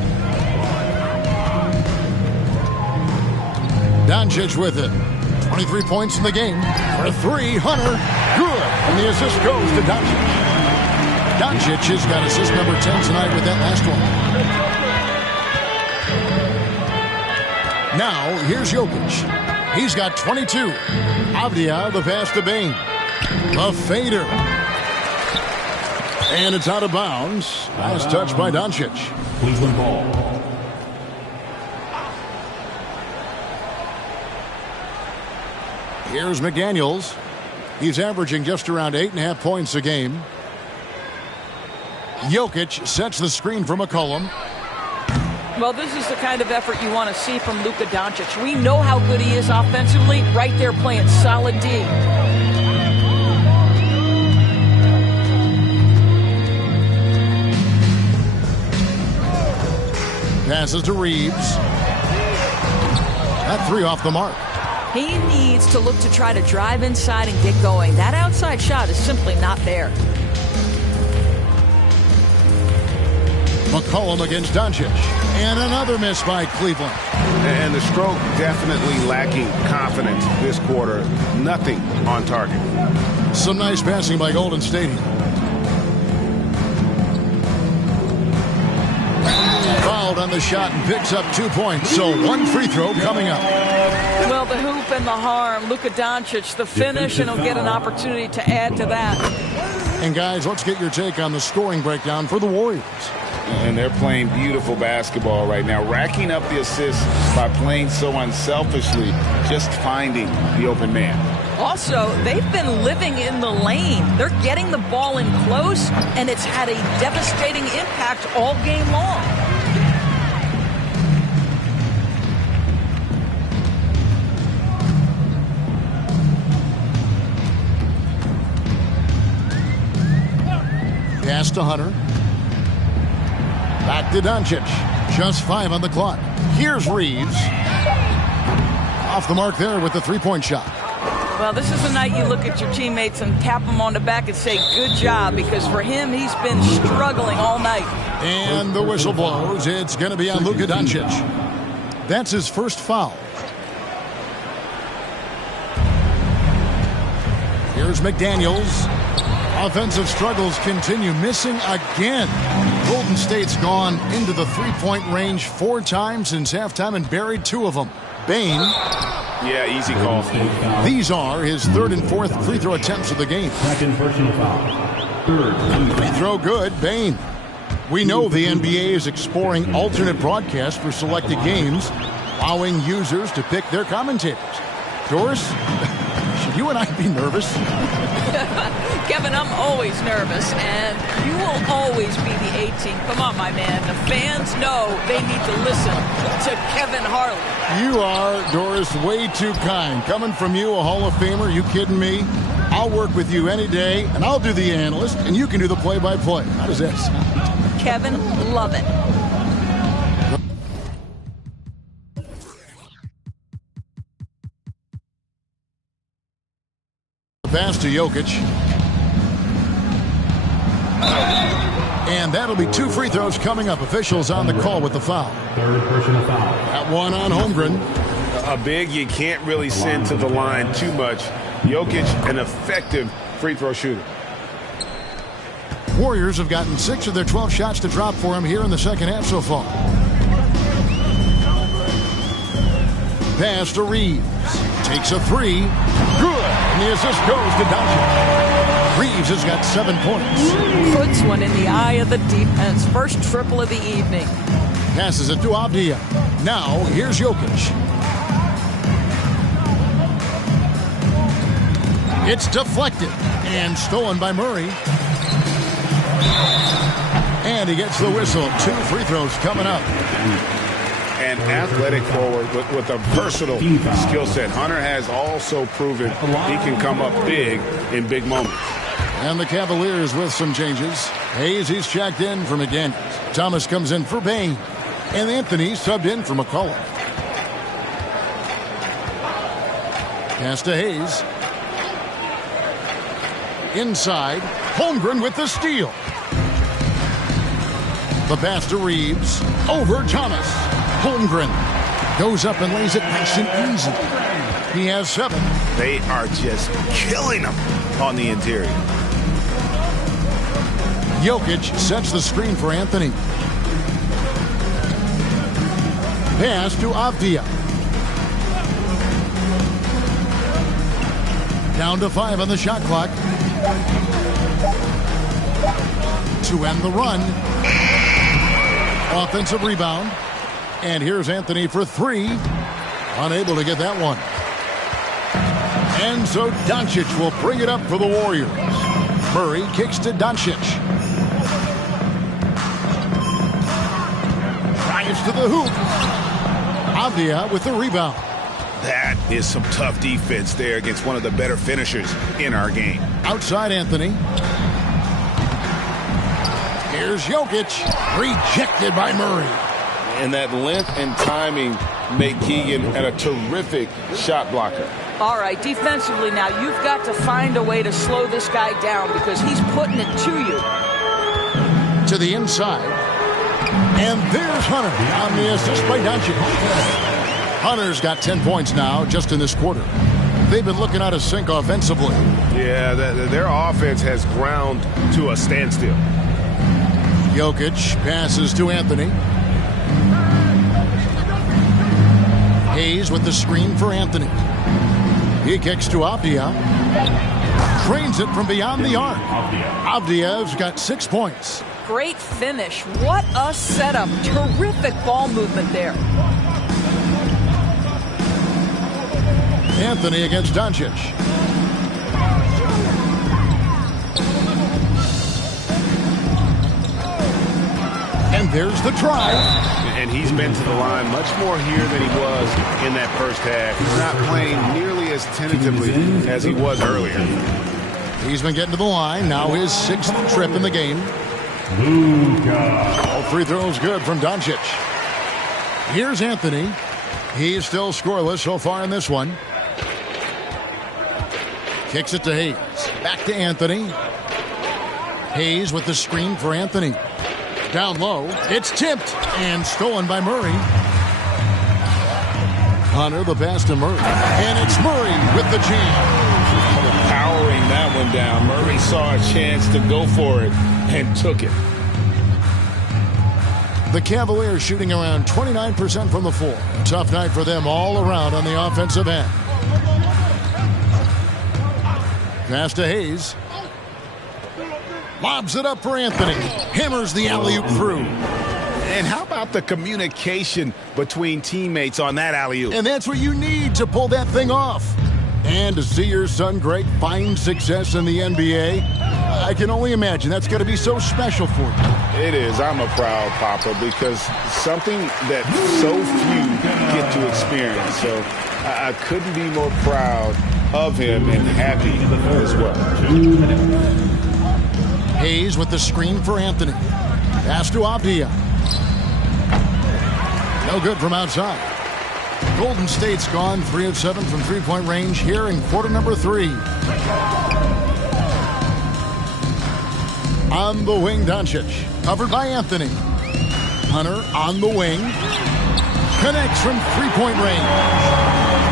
Doncic with it. 23 points in the game. For 3, Hunter. Good. And the assist goes to Doncic. Doncic has got assist number 10 tonight with that last one. Now, here's Jokic. He's got 22. Avdia, the pass to Bane. The fader. And it's out of bounds. Last touch by Doncic. Cleveland ball. Here's McDaniels. He's averaging just around 8.5 points a game. Jokic sets the screen for McCollum. Well, this is the kind of effort you want to see from Luka Doncic. We know how good he is offensively, right there playing solid D. Passes to Reeves. That three off the mark. He needs to look to try to drive inside and get going. That outside shot is simply not there. McCollum against Doncic. And another miss by Cleveland. And the stroke definitely lacking confidence this quarter. Nothing on target. Some nice passing by Golden State. Fouled on the shot and picks up 2 points. So one free throw coming up. Well, the hoop and the harm. Luka Doncic, the finish, and he'll get an opportunity to add to that. And guys, let's get your take on the scoring breakdown for the Warriors. And they're playing beautiful basketball right now, racking up the assists by playing so unselfishly, just finding the open man. Also, they've been living in the lane. They're getting the ball in close, and it's had a devastating impact all game long. Pass to Hunter. Back to Doncic. Just 5 on the clock. Here's Reeves. Off the mark there with the three-point shot. Well, this is the night you look at your teammates and tap them on the back and say, good job, because for him, he's been struggling all night. And the whistle blows. It's going to be on Luka Doncic. That's his first foul. Here's McDaniels. Offensive struggles continue, missing again. Golden State's gone into the three-point range 4 times since halftime and buried 2 of them. Bane. Yeah, easy call. These are his 3rd and 4th free throw attempts of the game. Second personal foul. Free throw good, Bane. We know the NBA is exploring alternate broadcasts for selected games, allowing users to pick their commentators. Doris, should you and I be nervous? Kevin, I'm always nervous, and you will always be the A-team. Come on, my man. The fans know they need to listen to Kevin Harlan. You are, Doris, way too kind. Coming from you, a Hall of Famer, you kidding me? I'll work with you any day, and I'll do the analyst, and you can do the play-by-play. How does that sound? Kevin, love it. Pass to Jokic. And that'll be 2 free throws coming up. Officials on the call with the foul. Third personal foul. That one on Holmgren. A big you can't really send to the line too much. Jokic, an effective free throw shooter. Warriors have gotten 6 of their 12 shots to drop for him here in the second half so far. Pass to Reeves. Takes a 3. Good. And the assist goes to Doncic. Reeves has got 7 points. Puts one in the eye of the defense. First triple of the evening. Passes it to Avdia. Now, here's Jokic. It's deflected and stolen by Murray. And he gets the whistle. 2 free throws coming up. An athletic forward with a versatile skill set. Hunter has also proven he can come up big in big moments. And the Cavaliers with some changes. Hayes, he's checked in for McDaniels. Thomas comes in for Bane. And Anthony subbed in for McCollum. Pass to Hayes. Inside. Holmgren with the steal. The pass to Reeves. Over Thomas. Holmgren goes up and lays it nice and easy. He has 7. They are just killing him on the interior. Jokic sets the screen for Anthony. Pass to Avdia. Down to 5 on the shot clock. To end the run. Offensive rebound. And here's Anthony for 3. Unable to get that one. And so Doncic will bring it up for the Warriors. Murray kicks to Doncic. Gets to the hoop. Avdia with the rebound. That is some tough defense there against one of the better finishers in our game. Outside Anthony. Here's Jokic. Rejected by Murray. And that length and timing make Keegan a terrific shot blocker. All right, defensively now, you've got to find a way to slow this guy down because he's putting it to you. To the inside. And there's Hunter on the assist by Doncic. Hunter's got 10 points now just in this quarter. They've been looking out of sync offensively. Yeah, their offense has ground to a standstill. Jokic passes to Anthony. Hayes with the screen for Anthony. He kicks to Avdia. Trains it from beyond the arc. Avdia's got 6 points. Great finish. What a setup. Terrific ball movement there. Anthony against Doncic. And there's the drive. And he's been to the line much more here than he was in that first half. He's not playing nearly as tentatively as he was earlier. He's been getting to the line. Now his 6th trip in the game. All free throws good from Doncic. Here's Anthony. He's still scoreless so far in this one. Kicks it to Hayes. Back to Anthony. Hayes with the screen for Anthony. Down low. It's tipped and stolen by Murray. Hunter the pass to Murray. And it's Murray with the jam. Powering that one down. Murray saw a chance to go for it and took it. The Cavaliers shooting around 29% from the floor. Tough night for them all around on the offensive end. Pass to Hayes. Lobs it up for Anthony. Hammers the alley-oop through. And how about the communication between teammates on that alley-oop? And that's what you need to pull that thing off. And to see your son Greg find success in the NBA, I can only imagine that's going to be so special for you. It is. I'm a proud papa because something that so few get to experience. So I couldn't be more proud of him and happy as well. Hayes with the screen for Anthony. Pass to Avdia. No good from outside. Golden State's gone 3 of 7 from three-point range here in quarter number 3. On the wing, Doncic. Covered by Anthony. Hunter on the wing. Connects from three-point range.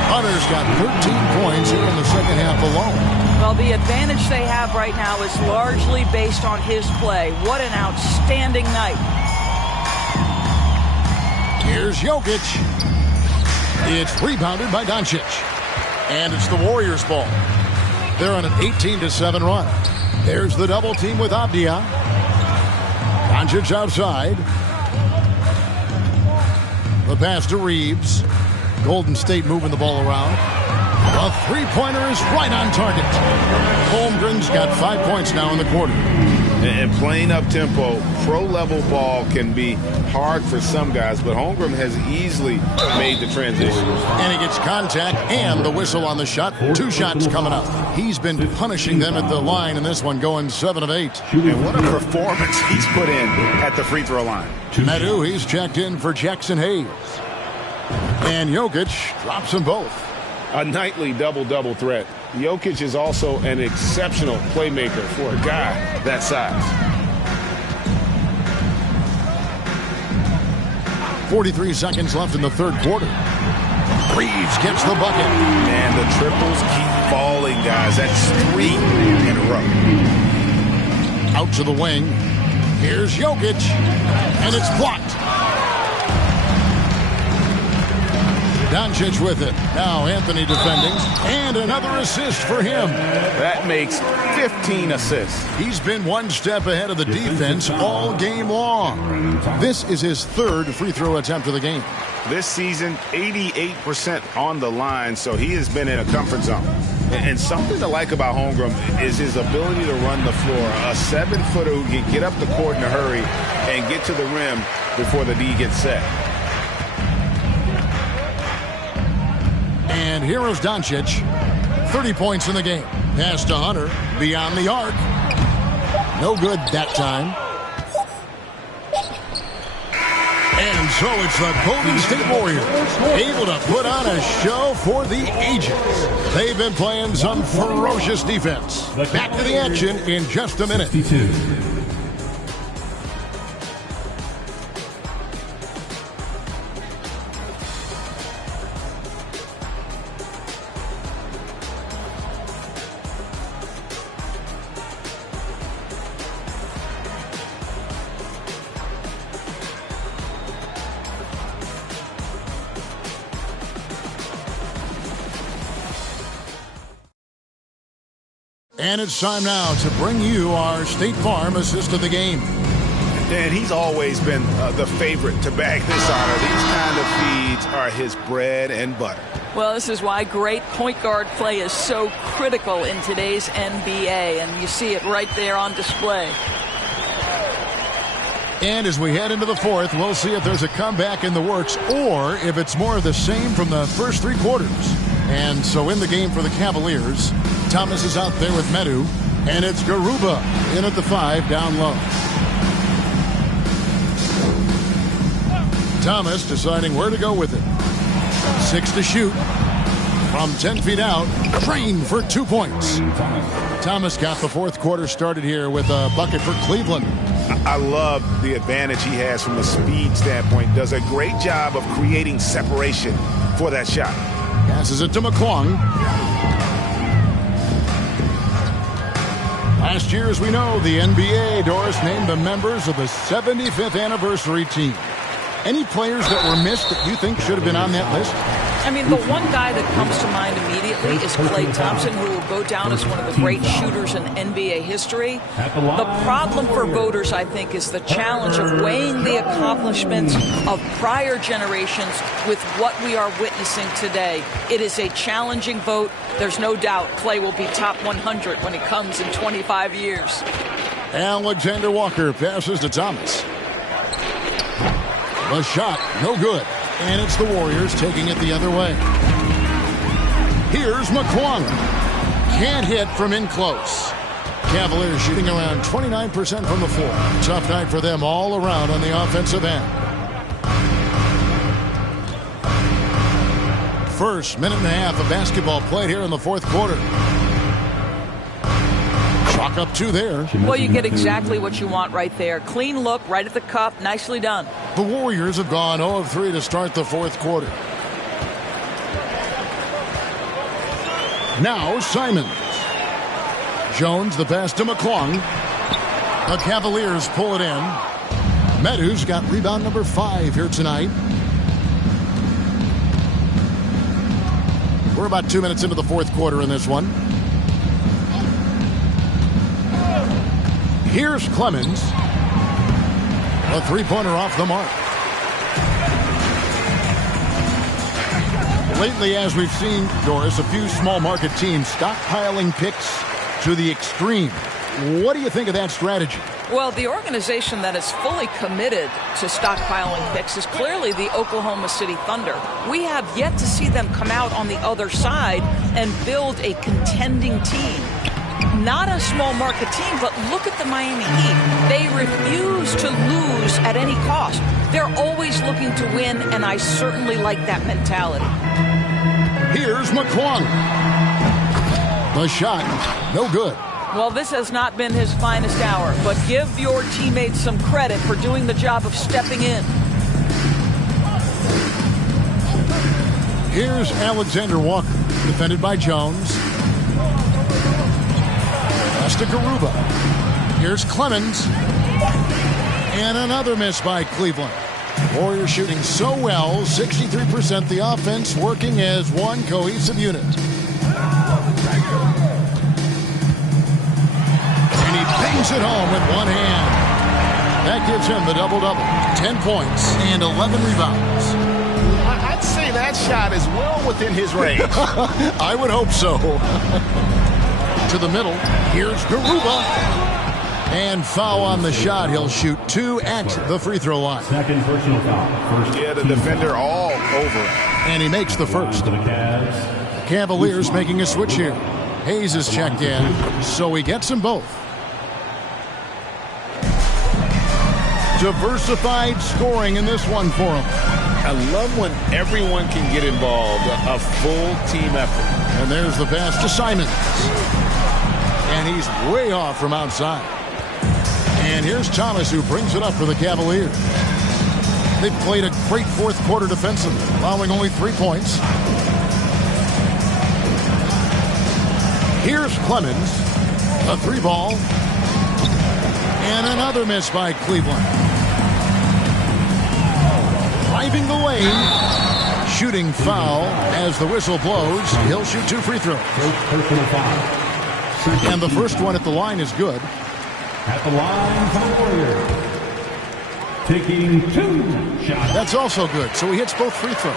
Hunter's got 13 points here in the second half alone. Well, the advantage they have right now is largely based on his play. What an outstanding night. Here's Jokic. It's rebounded by Doncic. And it's the Warriors' ball. They're on an 18-7 run. There's the double team with Avdia. Doncic outside. The pass to Reeves. Golden State moving the ball around. The three-pointer is right on target. Holmgren's got 5 points now in the quarter. And playing up-tempo, pro-level ball can be hard for some guys, but Holmgren has easily made the transition. And he gets contact and the whistle on the shot. 2 shots coming up. He's been punishing them at the line in this one, going 7 of 8. And what a performance he's put in at the free throw line. Nadu, he's checked in for Jackson Hayes. And Jokic drops them both. A nightly double-double threat. Jokic is also an exceptional playmaker for a guy that size. 43 seconds left in the third quarter. Reeves gets the bucket. And the triples keep falling, guys. That's 3 in a row. Out to the wing. Here's Jokic. And it's blocked. Doncic with it. Now Anthony defending. And another assist for him. That makes 15 assists. He's been one step ahead of the defense all game long. This is his 3rd free throw attempt of the game. This season, 88% on the line, so he has been in a comfort zone. And something to like about Holmgren is his ability to run the floor. A 7-footer who can get up the court in a hurry and get to the rim before the D gets set. And here is Doncic. 30 points in the game. Pass to Hunter. Beyond the arc. No good that time. And so it's the Golden State Warriors able to put on a show for the ages. They've been playing some ferocious defense. Back to the action in just a minute. And it's time now to bring you our State Farm assist of the game. And he's always been the favorite to bag this honor. These kind of feeds are his bread and butter. Well, this is why great point guard play is so critical in today's NBA, and you see it right there on display. And as we head into the fourth, we'll see if there's a comeback in the works or if it's more of the same from the first 3 quarters. And so in the game for the Cavaliers, Thomas is out there with Medu, and it's Garuba in at the 5 down low. Thomas deciding where to go with it. 6 to shoot. From 10 feet out, trained for 2 points. Thomas got the fourth quarter started here with a bucket for Cleveland. I love the advantage he has from a speed standpoint. Does a great job of creating separation for that shot. Passes it to McClung. Last year, as we know, the NBA, Doris, named the members of the 75th anniversary team. Any players that were missed that you think should have been on that list? I mean, the one guy that comes to mind immediately is Klay Thompson, who will go down as one of the great shooters in NBA history. The problem for voters, I think, is the challenge of weighing the accomplishments of prior generations with what we are witnessing today. It is a challenging vote. There's no doubt Klay will be top 100 when it comes in 25 years. Alexander Walker passes to Thomas. The shot, no good. And it's the Warriors taking it the other way. Here's McClung. Can't hit from in close. Cavaliers shooting around 29% from the floor. Tough night for them all around on the offensive end. First minute and a half of basketball played here in the fourth quarter. Chalk up 2 there. Well, you get exactly what you want right there. Clean look, right at the cup. Nicely done. The Warriors have gone 0 of 3 to start the fourth quarter. Now Simons. Jones the pass to McClung. The Cavaliers pull it in. Medu's got rebound number 5 here tonight. We're about 2 minutes into the fourth quarter in this one. Here's Clemens. A 3-pointer off the mark. Lately, as we've seen, Doris, a few small market teams stockpiling picks to the extreme. What do you think of that strategy? Well, the organization that is fully committed to stockpiling picks is clearly the Oklahoma City Thunder. We have yet to see them come out on the other side and build a contending team. Not a small market team, but look at the Miami Heat. They refuse to lose at any cost. They're always looking to win, and I certainly like that mentality. Here's McClung. The shot, no good. Well, this has not been his finest hour, but give your teammates some credit for doing the job of stepping in. Here's Alexander Walker, defended by Jones. Pass to Garuba. Here's Clemens. And another miss by Cleveland. Warriors shooting so well, 63%, the offense working as one cohesive unit. And he bangs it home with one hand. That gives him the double-double. 10 points and 11 rebounds. I'd say that shot is well within his range. I would hope so. To the middle. Here's Garuba. And foul on the shot. He'll shoot 2 at the free throw line. Second personal foul. Yeah, the defender all over him. And he makes the first. Cavaliers making a switch here. Hayes is checked in, so he gets them both. Diversified scoring in this one for him. I love when everyone can get involved, a full team effort. And there's the pass to Simons. And he's way off from outside. And here's Thomas, who brings it up for the Cavaliers. They've played a great fourth quarter defensively, allowing only 3 points. Here's Clemens. A 3-ball. And another miss by Cleveland. Driving the lane. Shooting foul as the whistle blows. He'll shoot 2 free throws. And the first one at the line is good. At the line for the Warriors. Taking 2 shots. That's also good, so he hits both free throws.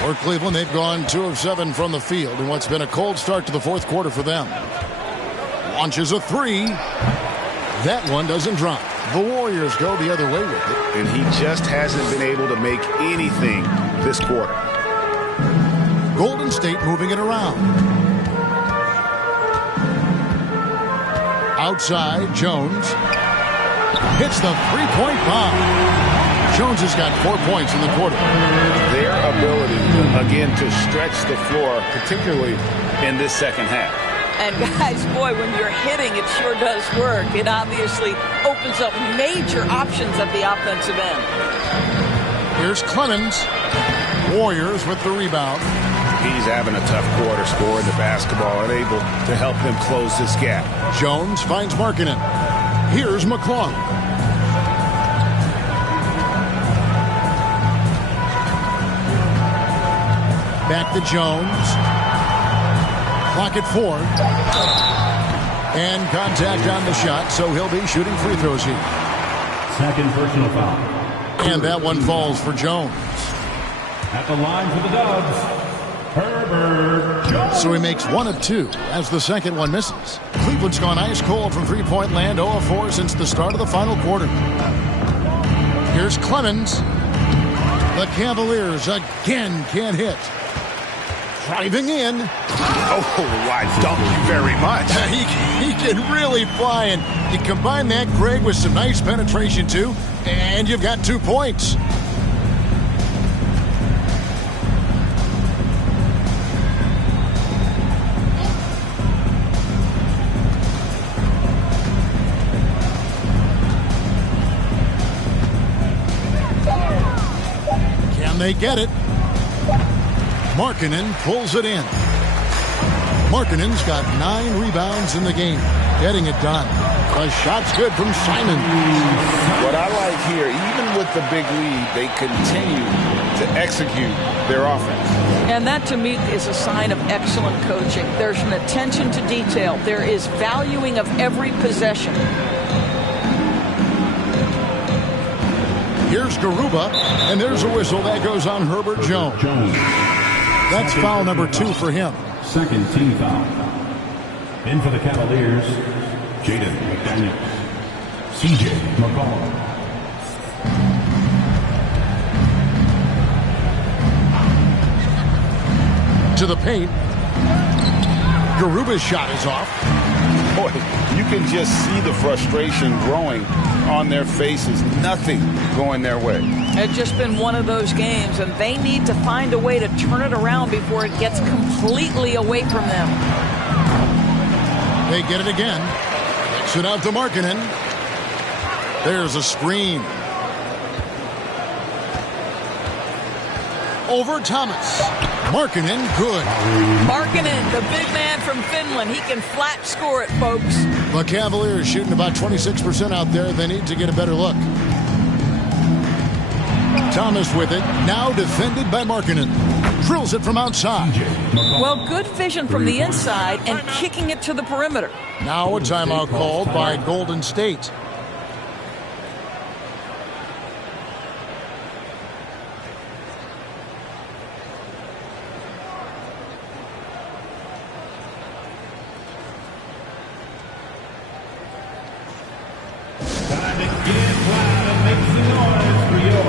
For Cleveland, they've gone 2 of 7 from the field in what's been a cold start to the fourth quarter for them. Launches a 3. That one doesn't drop. The Warriors go the other way with it. And he just hasn't been able to make anything this quarter. Golden State moving it around. Outside, Jones hits the 3-point bomb. Jones has got 4 points in the quarter. Their ability, again, to stretch the floor, particularly in this second half. And guys, boy, when you're hitting, it sure does work. It obviously opens up major options at the offensive end. Here's Clemens. Warriors with the rebound. He's having a tough quarter, scoring the basketball and able to help them close this gap. Jones finds Markkanen. Here's McClung. Back to Jones. Clock at 4. And contact on the shot, so he'll be shooting free throws here. Second personal foul. And that one falls for Jones. At the line for the Dubs, Herbert Jones. So he makes 1 of 2 as the second one misses. Cleveland's gone ice cold from three-point land, 0 of 4 since the start of the final quarter. Here's Clemens. The Cavaliers again can't hit. Driving in. Oh, why, thank you very much. He can really fly, and you combine that, Greg, with some nice penetration, too, and you've got 2 points. Can they get it? Markkanen pulls it in. Markkanen's got 9 rebounds in the game, getting it done. The shot's good from Simon. What I like here, even with the big lead, they continue to execute their offense. And that, to me, is a sign of excellent coaching. There's an attention to detail. There is valuing of every possession. Here's Garuba, and there's a whistle that goes on Herbert Jones. That's foul number 2 for him. Second team foul. In for the Cavaliers, Jaden McDaniels. C.J. McCollum. To the paint. Garuba's shot is off. Boy, you can just see the frustration growing on their faces. Nothing going their way. It's just been one of those games, and they need to find a way to turn it around before it gets completely away from them. They get it again. Kicks it out to Markkanen. There's a screen. Over Thomas. Markkanen, good. Markkanen, the big man from Finland. He can flat score it, folks. The Cavaliers shooting about 26% out there. They need to get a better look. Thomas with it. Now defended by Markkanen. Drills it from outside. Well, good vision from the inside and kicking it to the perimeter. Now a timeout called by Golden State. Get loud and make some noise for your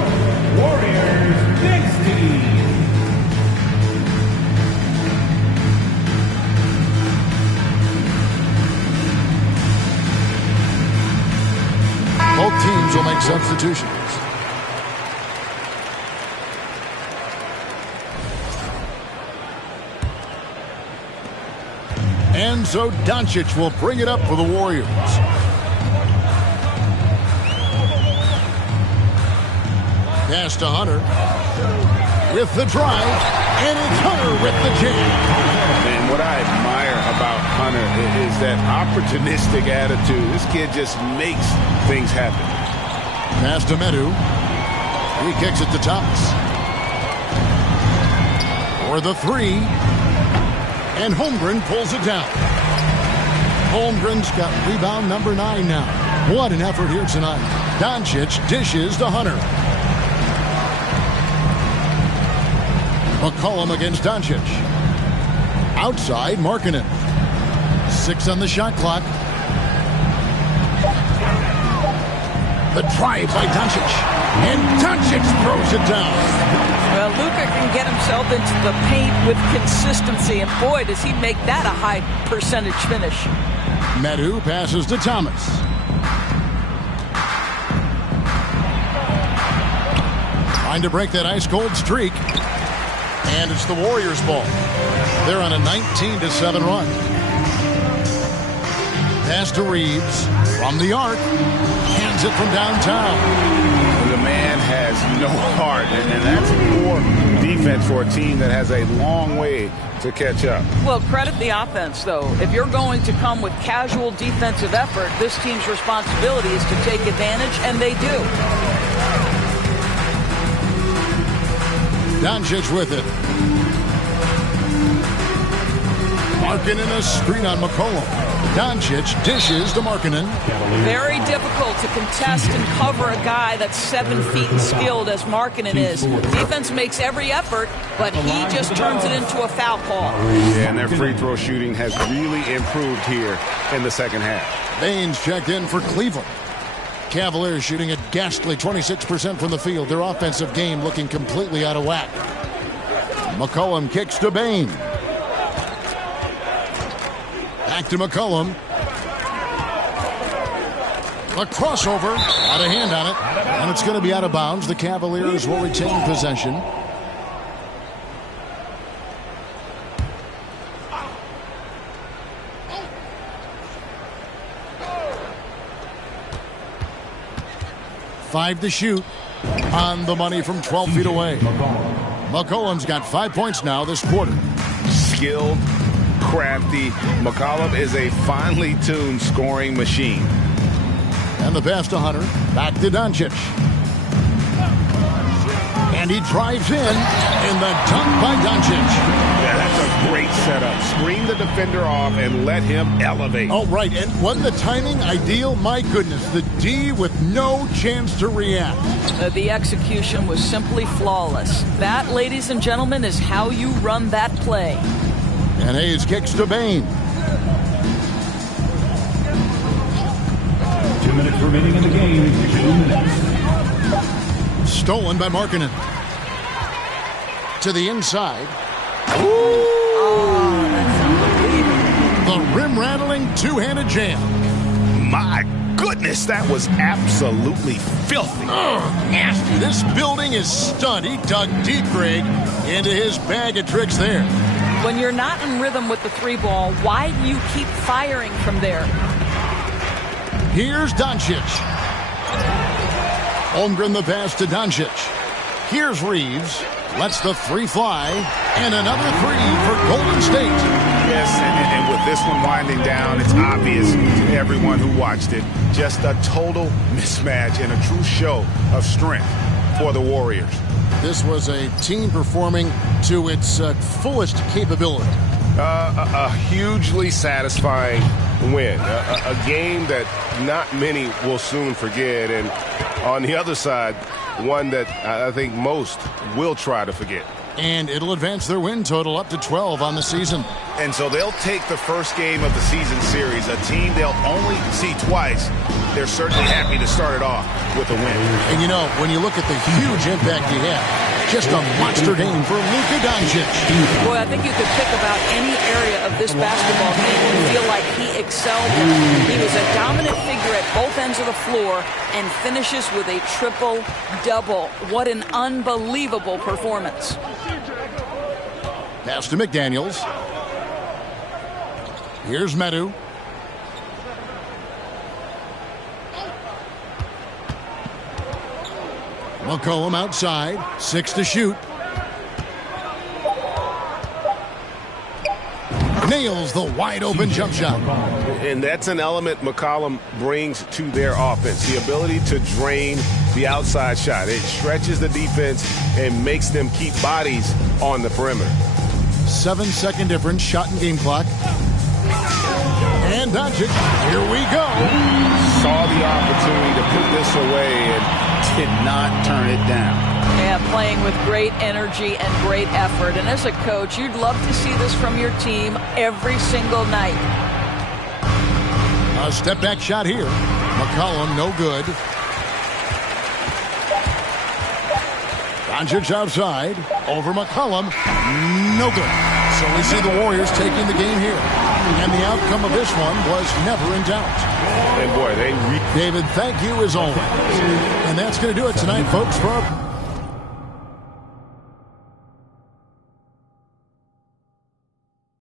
Warriors next team. Both teams will make substitutions. And so Doncic will bring it up for the Warriors. Pass to Hunter with the drive, and it's Hunter with the jam. And what I admire about Hunter is that opportunistic attitude. This kid just makes things happen. Pass to Medu. He kicks it to Thomas. For the three. And Holmgren pulls it down. Holmgren's got rebound number 9 now. What an effort here tonight. Doncic dishes to Hunter. McCollum against Doncic. Outside, Markkanen. 6 on the shot clock. The drive by Doncic. And Doncic throws it down. Well, Luka can get himself into the paint with consistency, and boy, does he make that a high percentage finish. Medu passes to Thomas. Trying to break that ice-cold streak. And it's the Warriors' ball. They're on a 19-7 run. Pass to Reeves from the arc. Hands it from downtown. The man has no heart, and that's poor defense for a team that has a long way to catch up. Well, credit the offense, though. If you're going to come with casual defensive effort, this team's responsibility is to take advantage, and they do. Doncic with it. Markkanen a screen on McCollum. Doncic dishes to Markkanen. Very difficult to contest and cover a guy that's 7 feet and skilled as Markkanen is. Defense makes every effort, but he just turns it into a foul call. Yeah, and their free throw shooting has really improved here in the second half. Baines checked in for Cleveland. Cavaliers shooting a ghastly 26% from the field. Their offensive game looking completely out of whack. McCollum kicks to Bain. Back to McCollum. A crossover. Got a hand on it. And it's going to be out of bounds. The Cavaliers will retain possession. Five to shoot. On the money from 12 feet away. McCollum's got 5 points now this quarter. Skilled, crafty. McCollum is a finely tuned scoring machine. And the pass to Hunter. Back to Doncic. And he drives in the dunk by Doncic. Yeah, that's a great setup. Screen the defender off and let him elevate. Oh, right. And wasn't the timing ideal? My goodness, the D with no chance to react. The execution was simply flawless. That, ladies and gentlemen, is how you run that play. And Hayes kicks to Bain. 2 minutes remaining in the game. 2 minutes. Stolen by Markkanen. To the inside. Oh, that's unbelievable. The rim-rattling two-handed jam. My goodness, that was absolutely filthy. Nasty. This building is stunned. He dug deep, Greg, into his bag of tricks there. When you're not in rhythm with the three ball, why do you keep firing from there? Here's Doncic. Holmgren the pass to Doncic. Here's Reeves. Lets the three fly. And another three for Golden State. Yes, and with this one winding down, it's obvious to everyone who watched it. Just a total mismatch and a true show of strength for the Warriors. This was a team performing to its fullest capability. A hugely satisfying win. A game that not many will soon forget. And on the other side, one that I think most will try to forget. And it'll advance their win total up to 12 on the season. And so they'll take the first game of the season series, a team they'll only see twice, they're certainly happy to start it off with a win. And you know, when you look at the huge impact he had, just a monster game for Luka Doncic. Boy, I think you could pick about any area of this basketball game and feel like he excelled in. He was a dominant figure at both ends of the floor and finishes with a triple-double. What an unbelievable performance. Pass to McDaniels. Here's Medu. McCollum outside, 6 to shoot. Nails the wide open jump shot. And that's an element McCollum brings to their offense, the ability to drain the outside shot. It stretches the defense and makes them keep bodies on the perimeter. 7-second difference, shot and game clock. And Doncic, here we go. Saw the opportunity to put this away and did not turn it down. Yeah, playing with great energy and great effort. And as a coach, you'd love to see this from your team every single night. A step back shot here. McCollum, no good. Doncic outside. Over McCollum, no good. So we see the Warriors taking the game here. And the outcome of this one was never in doubt. And boy, David, thank you as always. And that's going to do it tonight, folks, for